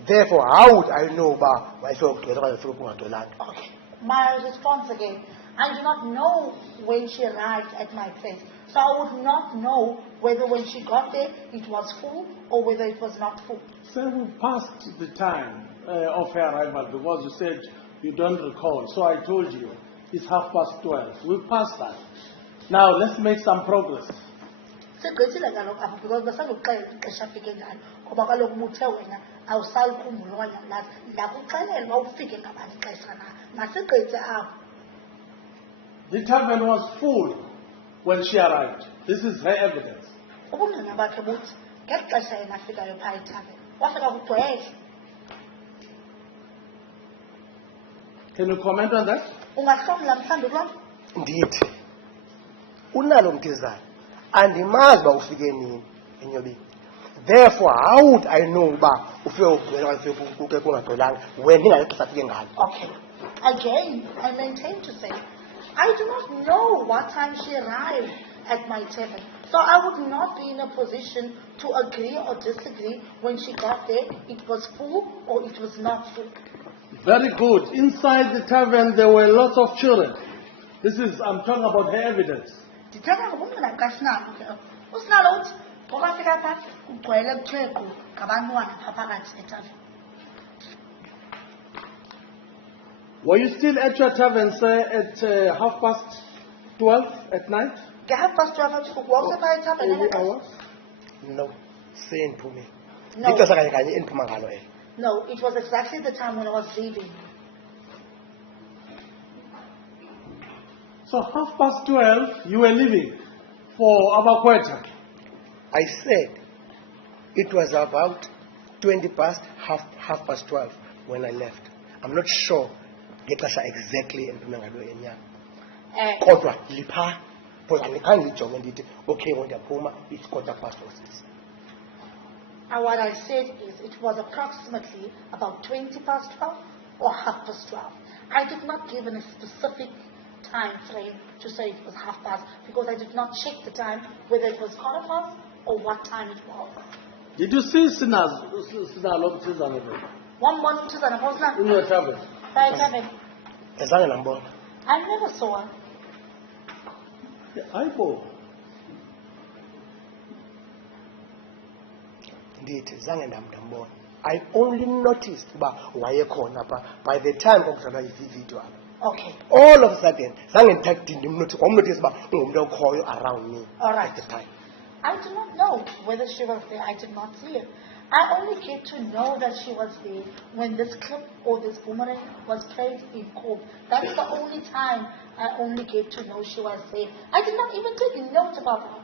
therefore how would I know uba wayefike kugcwele okanye wayefike kungagcwelanga? Okay. My response again, I do not know when she arrived at my place. So I would not know whether when she got there it was full or whether it was not full. So we passed the time of her arrival because you said you don't recall. So I told you it's 12:30. We passed that. Now let's make some progress. Sigqithile kaloku apha because besandukuxelela ixesha afike ngalo ngoba kaloku ubuthe wena awusalikhumbula okanye awulazi ndakuxelela uba ufike ngabani ixesha na masigqithe apho. The tavern was full when she arrived. This is her evidence. Ubungqina bakhe buthi ngeli xesha yena afikayo phaa etavern wafika kugcwele. Can you comment on that? Ungahlomla mhlambi kwam? Ndithi unalo mtizana andimazi uba ufike nini eNyobeni. Therefore how would I know uba ufike ugqwele ufike kungagqwelanga when ndingayixesha afike ngalo? Okay. Again, I maintain to say, I do not know what time she arrived at my tavern. So I would not be in a position to agree or disagree when she got there, it was full or it was not full. Very good. Inside the tavern there were lots of children. I'm talking about her evidence. Ndithetha ngobungqina bukaSinalo ke. USinalo uthi ngokafika phaa kugcwele kuthe gqu ngabantwana phaa phakathi etavern. Were you still at your tavern, sir, at 12:30 at night? Nge-12:30 ebusuku wawuse phaa etavern Any hours? No, sendiphume. No. Ixesha kanye endiphuma ngalo elo. No, it was exactly the time when I was leaving. So 12:30, you were leaving for Abakweta. I said it was about 12:20 when I left. I'm not sure ngexesha exactly endiphume ngalo enyanga. Kodwa lipha because andikhange ndijonge ndithi okay ngoku ndiyaphuma it's 6:15. And what I said is it was approximately about 12:20 or 12:30. I did not give a specific time frame to say it was 12:30 because I did not check the time whether it was 15:15 or what time it was. Did you see Sinalo One morning to the in your tavern? Azange ndambona. I never saw her. The eyeball. Ndithi zange ndambona. I only noticed uba wayekhona pha by the time okudlalwa ivideo apha. Okay. All of a sudden zange ndimnotice uba ungumntu okhoyo around me. All right. At the time. I do not know whether she was there. I did not see her. I only came to know that she was there when this clip or this boomerang was played in court. That's the only time I only came to know she was there. I did not even take note about her.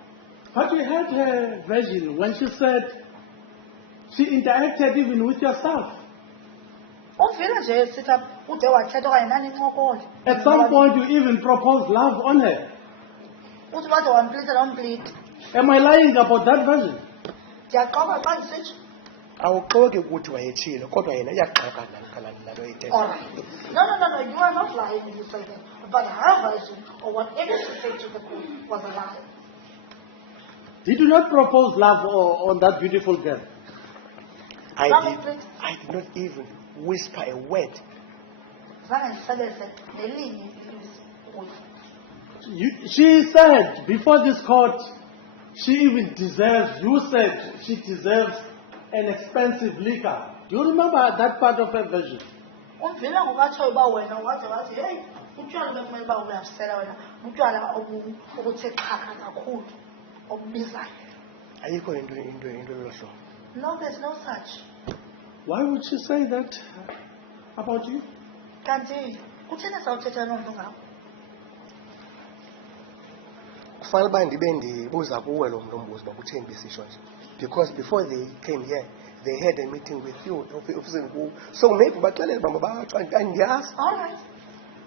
But we heard her version when she said she interacted even with yourself. At some point you even proposed love on her. Am I lying about that version? Awuxoki ukuthi wayetshilo kodwa yena iyaqhaka nalo ethetha. All right. No, you are not lying when you say that. But her version, or whatever she said to the court, was a lie. Did you not propose love on that beautiful girl? I did not even whisper a word. She said before this court, she even deserves, you said she deserves an expensive liquor. Do you remember that part of her version? No, there's no such. Why would she say that about you? Kufanele uba ndibe ndibuza kuwe lo mntu mbuzo uba kutheni besitsho nje. Because before they came here, they had a meeting with you, so maybe baxelele uba andiyazi. All right.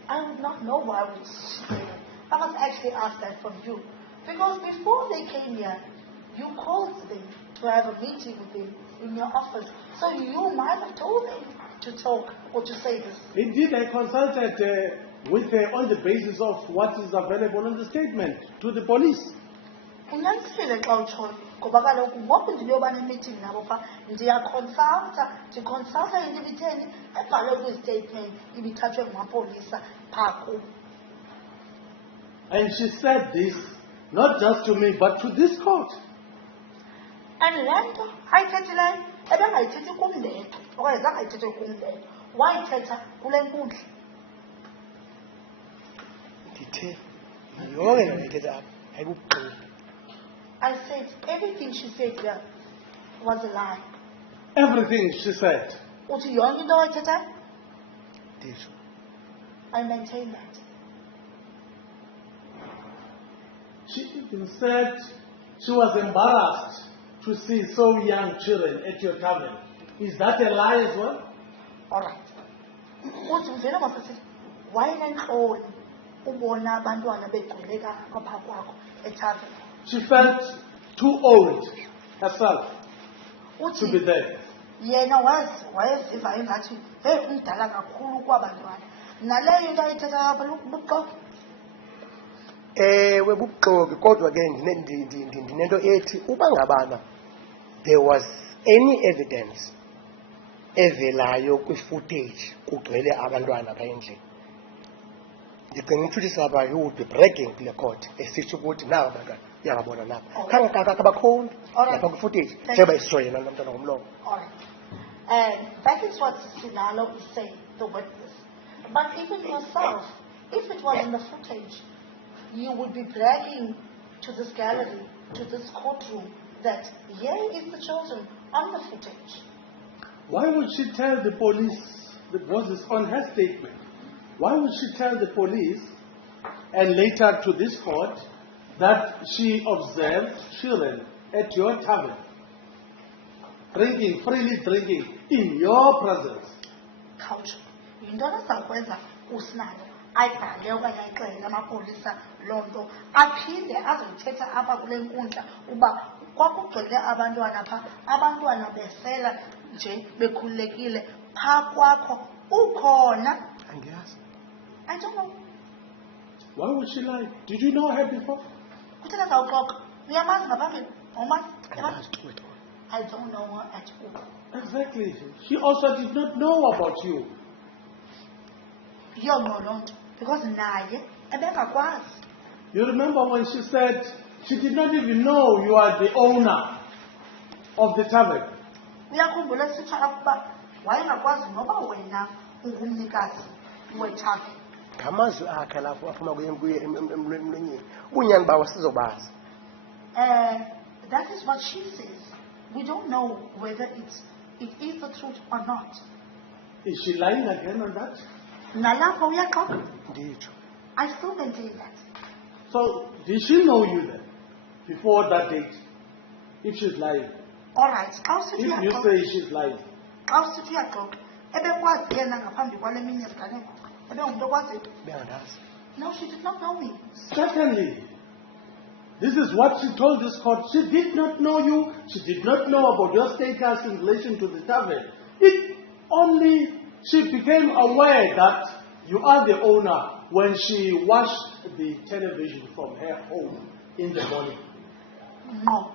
I would not know why would she say that. I must actually ask that from you. Because before they came here, you called them to have a meeting with them in your office. So you might have told them to talk or to say this. Indeed, I consulted with her on the basis of what is available in the statement to the police. Unyanisile xa utshoyo ngoba kaloku ngoku ndiyoba ne-meeting nabo phaa ndiyaconsulta into ibitheni ebhalwe kwi-statement ibithathwe ngamapolisa phaa kum. And she said this not just to me but to this court. And le nto ayithethileyo ebengayithethi kum ndedwa okanye zange ayithethe kum ndedwa wayithetha kule nkundla. Ndithe yonke nto ndithetha apha ayikuqina. I said everything she said there was a lie. Everything she said. Uthi yonke into ayithethayo? Nditsho. I maintain that. She even said she was embarrassed to see so young children at your tavern. Is that a lie as well? All right. Uthi mvele masisithi wayenentloni ubona abantwana begcwele apha kwakho ethaveni? She felt too old herself to be there. Yena wayeziva ingathi hey umdala kakhulu kwabantwana. Naleyo into ayithetha apha bubuxoki. Ewe bubuxoki, kodwa ke ndinento ethi uba ngabana there was any evidence evelayo kwi-footage kugcwele abantwana apha endlini, ndicinga umfundisi apha he would be bragging kule court esitsho ukuthi nawo abantwana uyababona napha kangakabakhombi lapha kwi-footage njengoba isitsho yena nomntwana ngomlomo. And that is what Sinalo is saying, the witness. But even yourself, if it was in the footage, you would be bragging to this gallery, to this courtroom, that here is the children on the footage. Why would she tell the police, because it's on her statement, why would she tell the police and later to this court that she observed children at your tavern, freely drinking in your presence? Culture. Yintona sakwenza usinalo ayibhale okanye ayixelele amapolisa loo nto aphinde azoyithetha apha kule nkundla uba kwakugcwele abantwana pha, abantwana besela nje bekhululekile phaa kwakho ukhona? Angiyazi. I don't know. Why would she lie? Did you know her before? Kuthena zawuxoka uyamazi ngaphambili awumazi? Andiyazi. I don't know her at all. Exactly. She also did not know about you. Because naye ebengakwazi. You remember when she said she did not even know you are the owner of the tavern? Uyakhumbula sitsho ukuba wayengakwazi noba wena ungumnikazi wethaveni. Ngamazwi akhe lapho aphuma kuye emlonyeni ubunyani bawo sizobazi. That is what she says. We don't know whether it is the truth or not. Is she lying again on that? Nalapho uyaxoka? Nditsho. I still maintain that. So, did she know you then? Before that date? If she's lying? Alright. If you say she's lying? No, she did not know me. Certainly. This is what she told this court. She did not know you. She did not know about your status in relation to the tavern. It only she became aware that you are the owner when she watched the television from her home in the morning. No.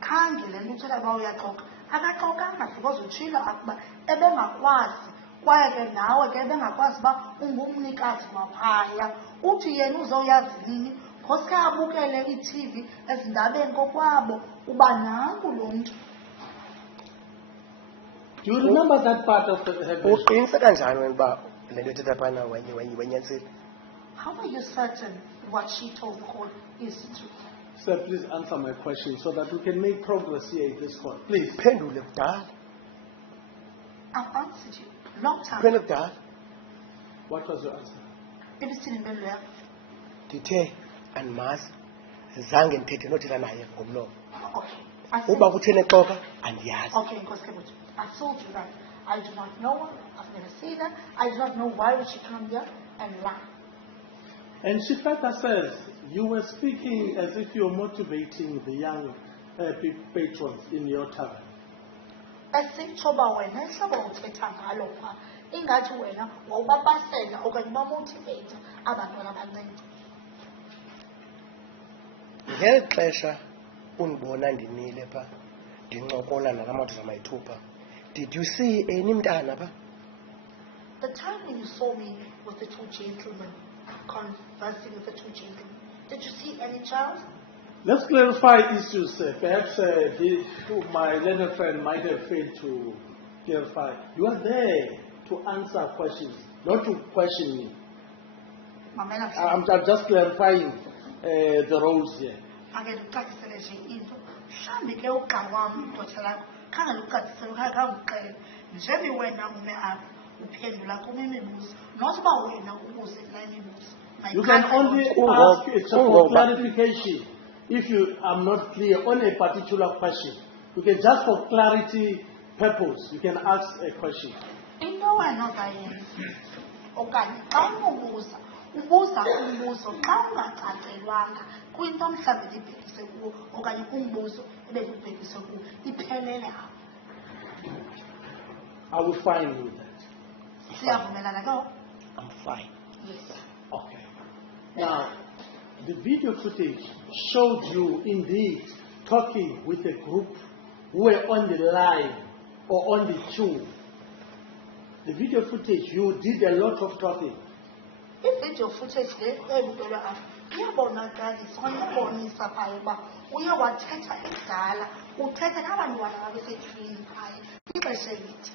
Khangele nitshela ba uyaxoka. Akaxokanga because utshilo akuba ebengakwazi kwaye ke nawe ke ebengakwazi ba ungumnikazi waphaya. Uthi yena uzoyazi nini? Khoske abukele iTV ezindabeni kokwabo uba nangu lo mntu. Do you remember that part of her vision? How are you certain what she told the court is true? Sir, please answer my question so that we can make progress here in this court. Please. I've answered you. Long time. What was your answer? It is still in Belwell. Ndithe andimazi zange ndithethe nothela naye ngomlomo. Okay. Uba kutheni exoka andiyazi. Okay, I told you that. I do not know her. I've never seen her. I do not know why would she come here and lie. And she further says you were speaking as if you were motivating the young patrons in your tavern. Esithoba wena ehlobo uthetha ngalo pha ingathi wena wawubapasela okanye bamotivate abantwana abancinci. Ngeli xesha undibona ndimile pha ndincokola nalamadoda amayithupha, did you see any mntana pha? The time when you saw me with the two gentlemen conversing with the two gentlemen, did you see any child? Let's clarify issues. Perhaps my learned friend might have failed to clarify. You are there to answer questions, not to question me. I'm just clarifying the roles here. You can only ask it's for clarification if you are not clear on a particular question. You can just for clarity purpose, you can ask a question. okanye xa unobuza ubuza umbuzo xa ungacacelwanga kwinto mhlawumbi ndibhekise kuwo okanye umbuzo ebekubhekise kuwo iphelele apho. Are we fine with that? Siyavumelana ke? I'm fine. Yes. Okay. Now, the video footage showed you indeed talking with a group who were on the line or on the queue. The video footage, you did a lot of talking. I-video footage le ebukelwa apha iyabonakalisa uyabonisa phaya uba uye wathetha ekudala uthetha nabantwana babesetyhini phaya ixesha elide.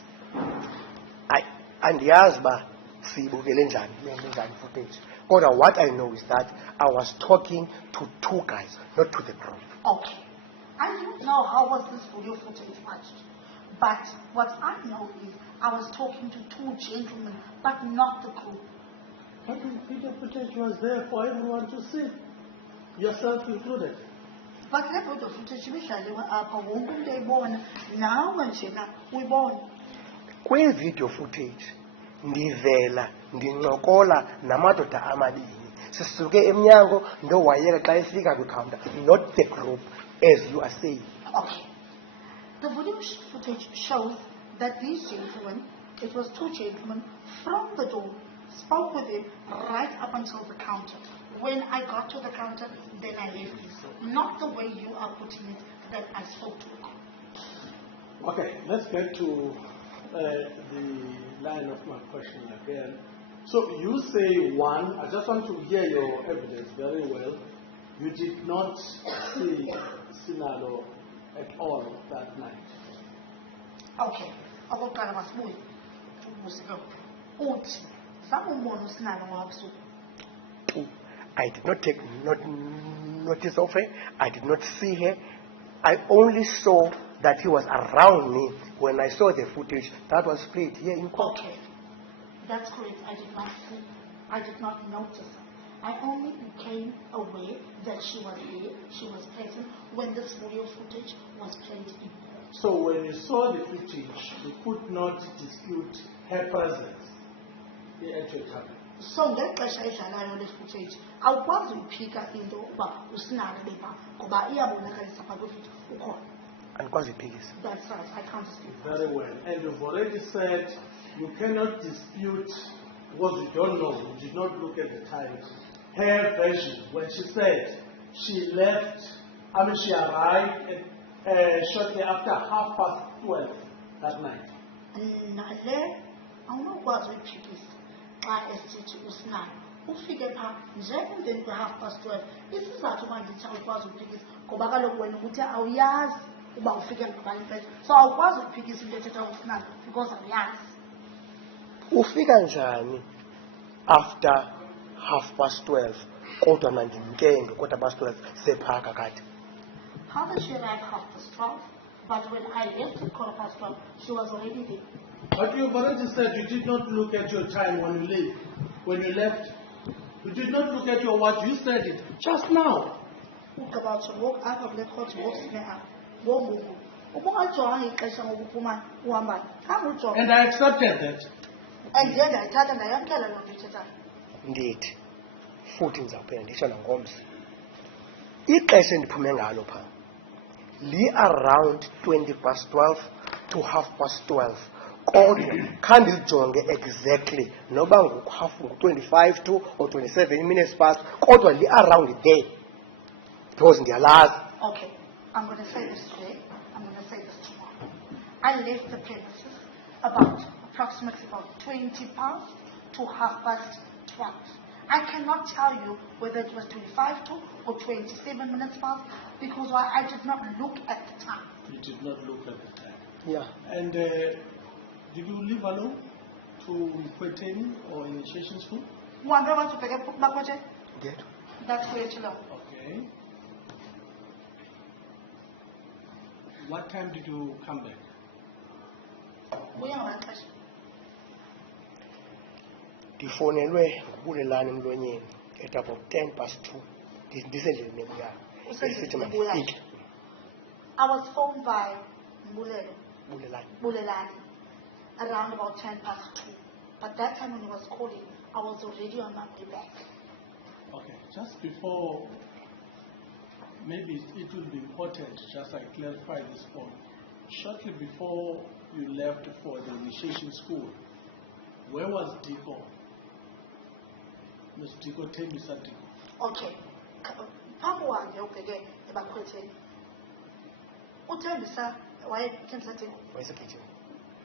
Andiyazi uba siyibukele njani njani footage. Kodwa what I know is that I was talking to two guys, not to the group. Okay. I don't know how was this video footage watched, but what I know is I was talking to two gentlemen, but not the group. But the video footage was there for everyone to see, yourself included. But le video footage ibidlaliwe apha wonke umntu eyibona nawe njena uyibona. Kwi-video footage ndivela ndincokola namadoda amabini sisuke emnyango ndowayeka xa efika kwicounter, not the group as you are saying. Okay. The video footage shows that these gentlemen, it was two gentlemen from the door, spoke with him right up until the counter. When I got to the counter, then I left. Not the way you are putting it, that I spoke to him. Okay, let's get to the line of my question again. So you say one, I just want to hear your evidence very well. You did not see Sinalo at all that night. Okay. Okokuqala masibuye ubuze ke uthi zange umbone uSinalo ngobusuku. I did not take notice of her. I did not see her. I only saw that he was around me when I saw the footage that was played here in court. Okay. That's correct. I did not see. I did not notice her. I only became aware that she was there, she was present when this video footage was played in court. So when you saw the footage, you could not dispute her presence at your table. So ngexesha edlalayo le footage awukwazi uphika into uba uSinalo bepha ngoba iyabonakalisa phaa kwi-video ukhona. Andikwazi uyiphikisa. That's right. I can't dispute that. Very well. And you've already said you cannot dispute because you don't know, you did not look at the time. Her version, when she said she left, she arrived shortly after 12:30 that night. Nale awunokwazi uyiphikisa xa esithi uSinalo ufike phaa njengemveni kwe-12:30. Isizathu uba ndithi awukwazi uyiphikisa ngoba kaloku wena ukuthi awuyazi uba ufike ngabanye ixesha, so awukwazi ukuphikisa into ethetha uSinalo because awuyazi. Ufika njani after 12:30 kodwa mandimke ngo12 sephaka kade? How did she arrive 12:30? But when I left at 12:15, she was already there. But you've already said you did not look at your time when you leave. When you left, you did not look at your watch. You said it just now. About to walk out of the court, walk up. And I accepted that. And then I told them I am telling you. Indeed. Futhi ngizawuphela ndisho nangomso. Ixesha endiphume ngalo phaa li-around 12 to 12:30. Kodwa khandijonge exactly noba ngu-25 to or 27 minutes past, kodwa li-around there because ndiyalazi. Okay, I'm going to say this today. I'm going to say this tomorrow. I left the premises approximately about 20 past to 12:30. I cannot tell you whether it was 25 to or 27 minutes past because I did not look at the time. You did not look at the time. Yeah. And did you leave alone to Kweteni or initiation school? Did. That's where to go. Okay. What time did you come back? Ndifonelwe ngubulelane emlonyeni at about 2:10. Ndisendleleni nebuyayo. Esithi mandifike. I was phoned by Bulelane. Bulelani around about 2:10. But that time when he was calling, I was already on my way back. Okay, just before, maybe it will be important, just I clarify this point. Shortly before you left for the initiation school, where was Diko? Ms. Diko, tell me something. Okay. Papa wange ubheke ebakhwetheni. Uthembisa wayethembisa thini? Wayesekhetshini.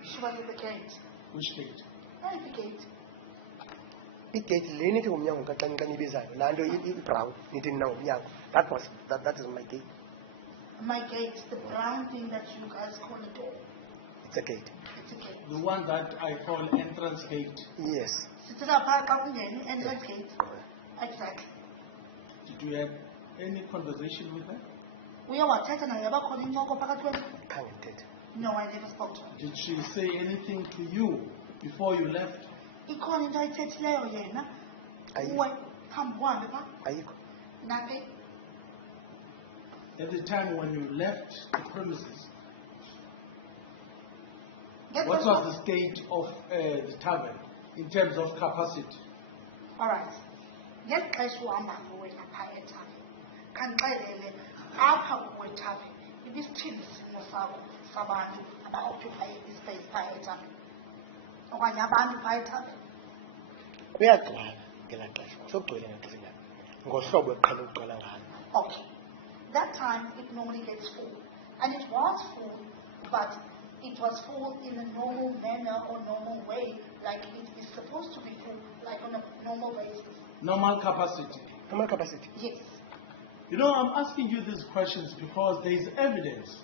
She was at the gate. Which gate? At the gate. Igate le nithi ngumnyango xa nibizayo laa nto i-brown nithi nina ngumnyango. That is my gate. My gate, the brown thing that you guys call a door. It's a gate. It's a gate. The one that I call entrance gate. Yes. Sithela phaa xa ungena entrance gate. Exactly. Did you have any conversation with her? Uye wathetha naye yabakhona incoko phakathi kwenu? Khange ndithethe. No, I never spoke to her. Did she say anything to you before you left? Ikhona into ayithethileyo yena. Ayikho. Uwe phambi uhambe phaa. Ayikho. Nothing. At the time when you left the premises, Get what the- was the state of the tavern in terms of capacity? All right. Ngeli xesha uhambayo wena phaa ethaveni, khandixelele apha kuwe ethaveni ibisithini isimo sakho sabantu aba-occupy ispace phaa ethaveni okanye abantu phaa ethaveni? Kuyagcwala ngelaa xesha. Kusogcwele ngexesha lalo. Ngohlobo eqhele ukugcwala ngalo. Okay. That time it normally gets full. And it was full, but it was full in a normal manner or normal way, like it is supposed to be full, like on a normal basis. Normal capacity. Normal capacity. Yes. You know, I'm asking you these questions because there is evidence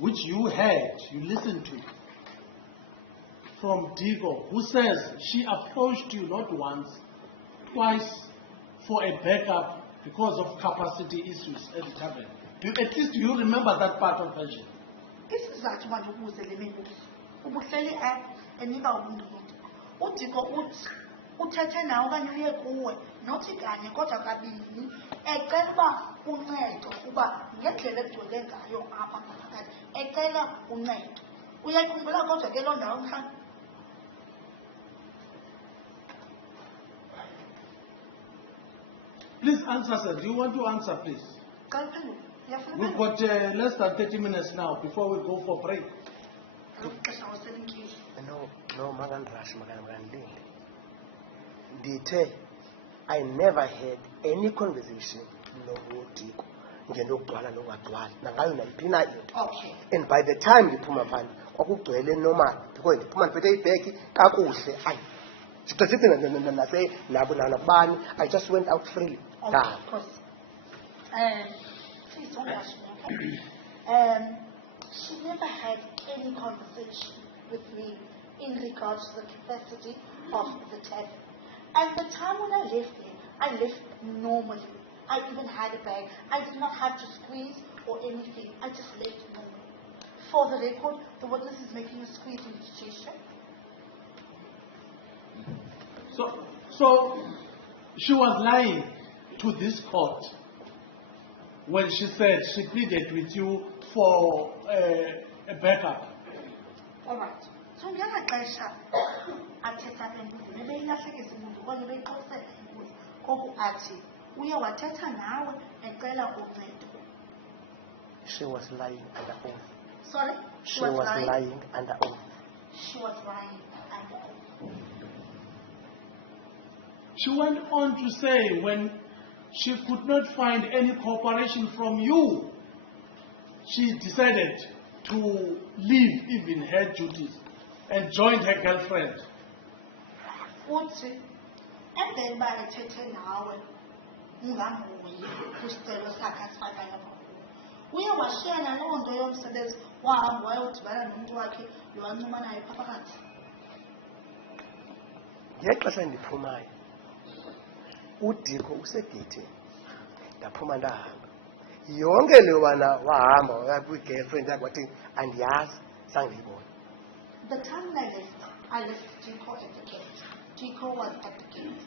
which you heard, you listened to, from Digo, who says she approached you not once, twice for a backup because of capacity issues at the tavern. At least do you remember that part of version? Isizathu manje ukuze le mibuzo ubuhleli apha enika ubuntu udiko uthi uthethe nawe okanye uye kuwe nothi kanye kodwa kabini ecela uba uncedo kuba ngendlela egcwele ngayo apha phakathi ecela uncedo. Uyayikhumbula kodwa ke loo ndawo mhlawumbi? Please answer, sir. Do you want to answer, please? Xa uphendula uyafuna We've uphendula? got less than 30 minutes now before we go for break. Kaloku ixesha waselinkiwe. No, makandrashi makanilinde. Ndithe I never had any conversation noDiko ngento yokugcwala nokungagcwali nangayo nayiphi na into. Okay. And by the time ndiphuma phana kwakugcwele normal because ndiphuma ndiphethe ibheki kakuhle ayi siqesithi nabo nabani. I just went out freely. Okay, of course. Please don't rush me, okay? She never had any conversation with me in regards to the capacity of the tavern. And the time when I left there, I left normally. I even had a bag. I did not have to squeeze or anything. I just left normally. For the record, the witness is making a squeezing gesture. So she was lying to this court when she said she pleaded with you for a backup. All right. So ngela xesha athetha embuzi nebeyilahlekisa imbuzi okanye beyixosela imbuzi koku athi uye wathetha nawe ecela uncedo. She was lying under oath. Sorry? She was lying under oath. She was lying under oath. She went on to say when she could not find any cooperation from you, she decided to leave even her duties and joined her girlfriend. Uthi emveni uba ethethe nawe ungamhoyi kwisicelo sakhe asifakayo apha kuwe uye washiya naloo nto yomsebenzi wahamba wayodibana nomntu wakhe lo wancuma naye phaa phakathi. Ngexesha ndiphumayo uDiko usegethini ndaphuma ndahamba yonke le wana wahamba waya kwi-girlfriend yakhe wathi andiyazi zange ndiyibone. The time I left Diko at the gate. Diko was at the gate.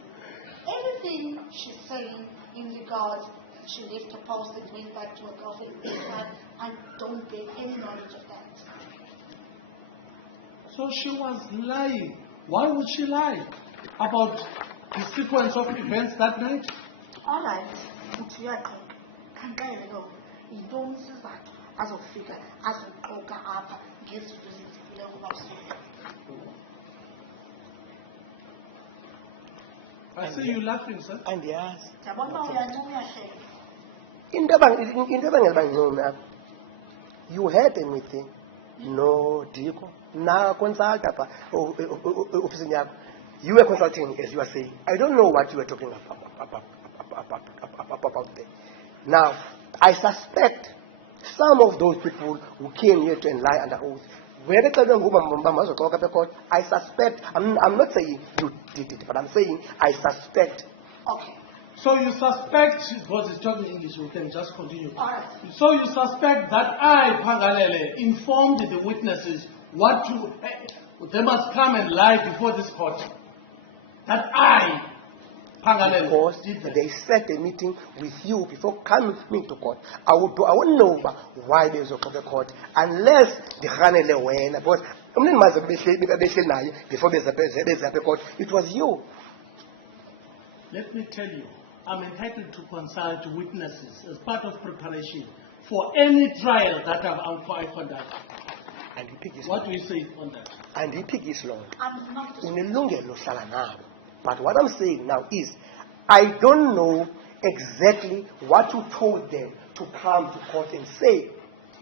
Everything she's saying in regards she left her post and went back to her girlfriend inside, I don't get any knowledge of that. So she was lying Why would she lie about the sequence of events that night? All right, uthi uyaxoka. Khanxele lo. Yintoni isizathu azofika azoxoka apha ngezinto ezenzekileyo kubabusuku. I see you laughing, sir. And yes. Ndiyabona uba uyancuma uyahleka. Into ebangela ncome apha. You had a meeting. No, Diko. Na consult apha ofisini yakho. You were consulting, as you are saying. I don't know what you were talking about there. Now, I suspect some of those people who came here to lie under oath. I suspect, I'm not saying you did it, but I'm saying I suspect. Okay. So you suspect, because he's talking English, we can just continue. All right. So you suspect that I, Pangalele, informed the witnesses what to, they must come and lie before this court. That I, Pangalele, because did that. They set a meeting with you before coming with me to court. I wouldn't know why there's a court unless the Hanele went. Because before there's a court, it was you. Let me tell you, I'm entitled to consult witnesses as part of preparation for any trial that I conduct. And the pig is what do you say on that? And the pig is long. I'm not But what I'm saying now is, I don't know exactly what you told them to come to court and say.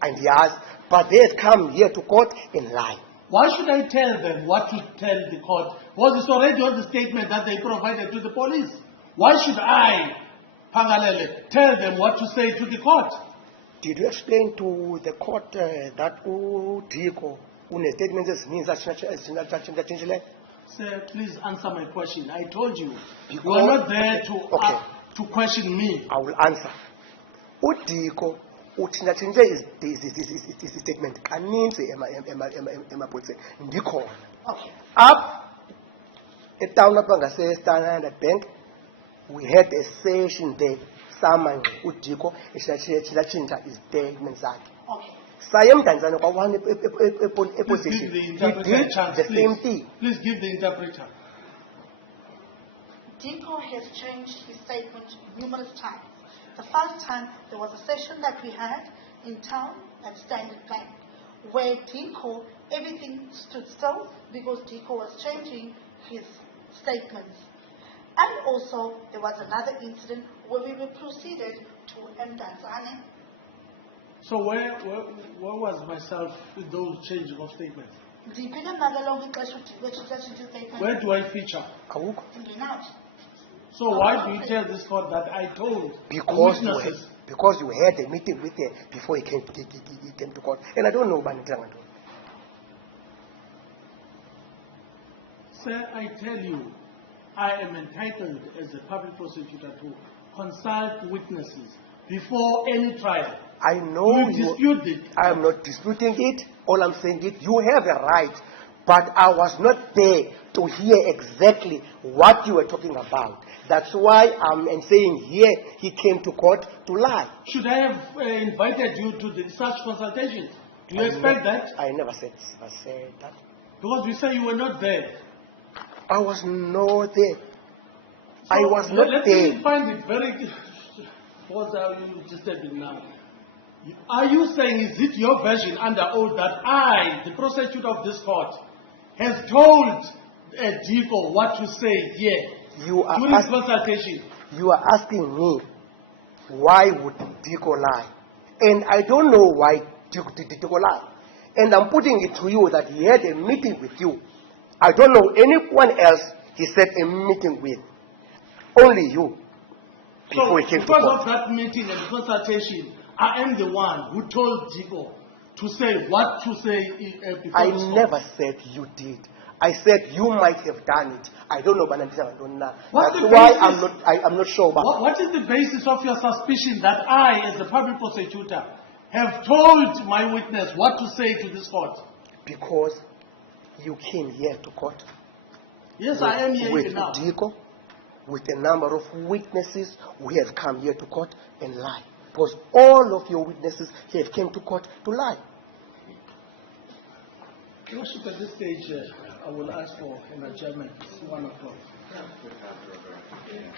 And yes, but they have come here to court and lie. Why should I tell them what to tell the court? Was it already on the statement that they provided to the police? Why should I, Pangalele, tell them what to say to the court? Did you explain to the court that Diko statements means that? Sir, please answer my question. I told you, you are not there to question me. I will answer. Udiko uthinga is statement kaninzi emapolisa ndikho. Okay. Up at town up Standard Bank, we had a session there. Someone Udiko is chinja his statements. Okay. Please give the interpreter a chance, the same thing. Please give the interpreter. Diko has changed his statement numerous times. The first time, there was a session that we had in town at Standard Bank, where Diko, everything stood still because Diko was changing his statements. And also, there was another incident where we were proceeded to Mdantsane. So where was myself with those changing of statements? Where do I feature? So why do you tell this court that I told witnesses? Because you had a meeting with him before he came to court. And I don't know about it. Sir, I tell you, I am entitled as a public prosecutor to consult witnesses before any trial. I know you dispute it. I am not disputing it. All I'm saying is you have a right. But I was not there to hear exactly what you were talking about. That's why I'm saying here he came to court to lie. Should I have invited you to such consultations? Do you expect that? I never said that. Because you say you were not there. I was not there. So I was not there. Let me find it very... What are you disturbing now? Are you saying, is it your version under oath that I, the prosecutor of this court, has told Diko what to say here during this consultation? You are asking me, why would Diko lie? And I don't know why Diko lie. And I'm putting it to you that he had a meeting with you. I don't know anyone else he said a meeting with. Only you. So, because of that meeting and consultation, I am the one who told Diko to say what to say before I never said you did. I said you might have done it. I don't know, but that's why I'm not sure about what is the basis of your suspicion that I, as the public prosecutor, have told my witness what to say to this court? Because you came here to court. Yes, I am here with now. Diko, with a number of witnesses who have come here to court and lie. Because all of your witnesses have came to court to lie. Worship, at this stage, I will ask for an adjournment. It's 1 o'clock. Yeah.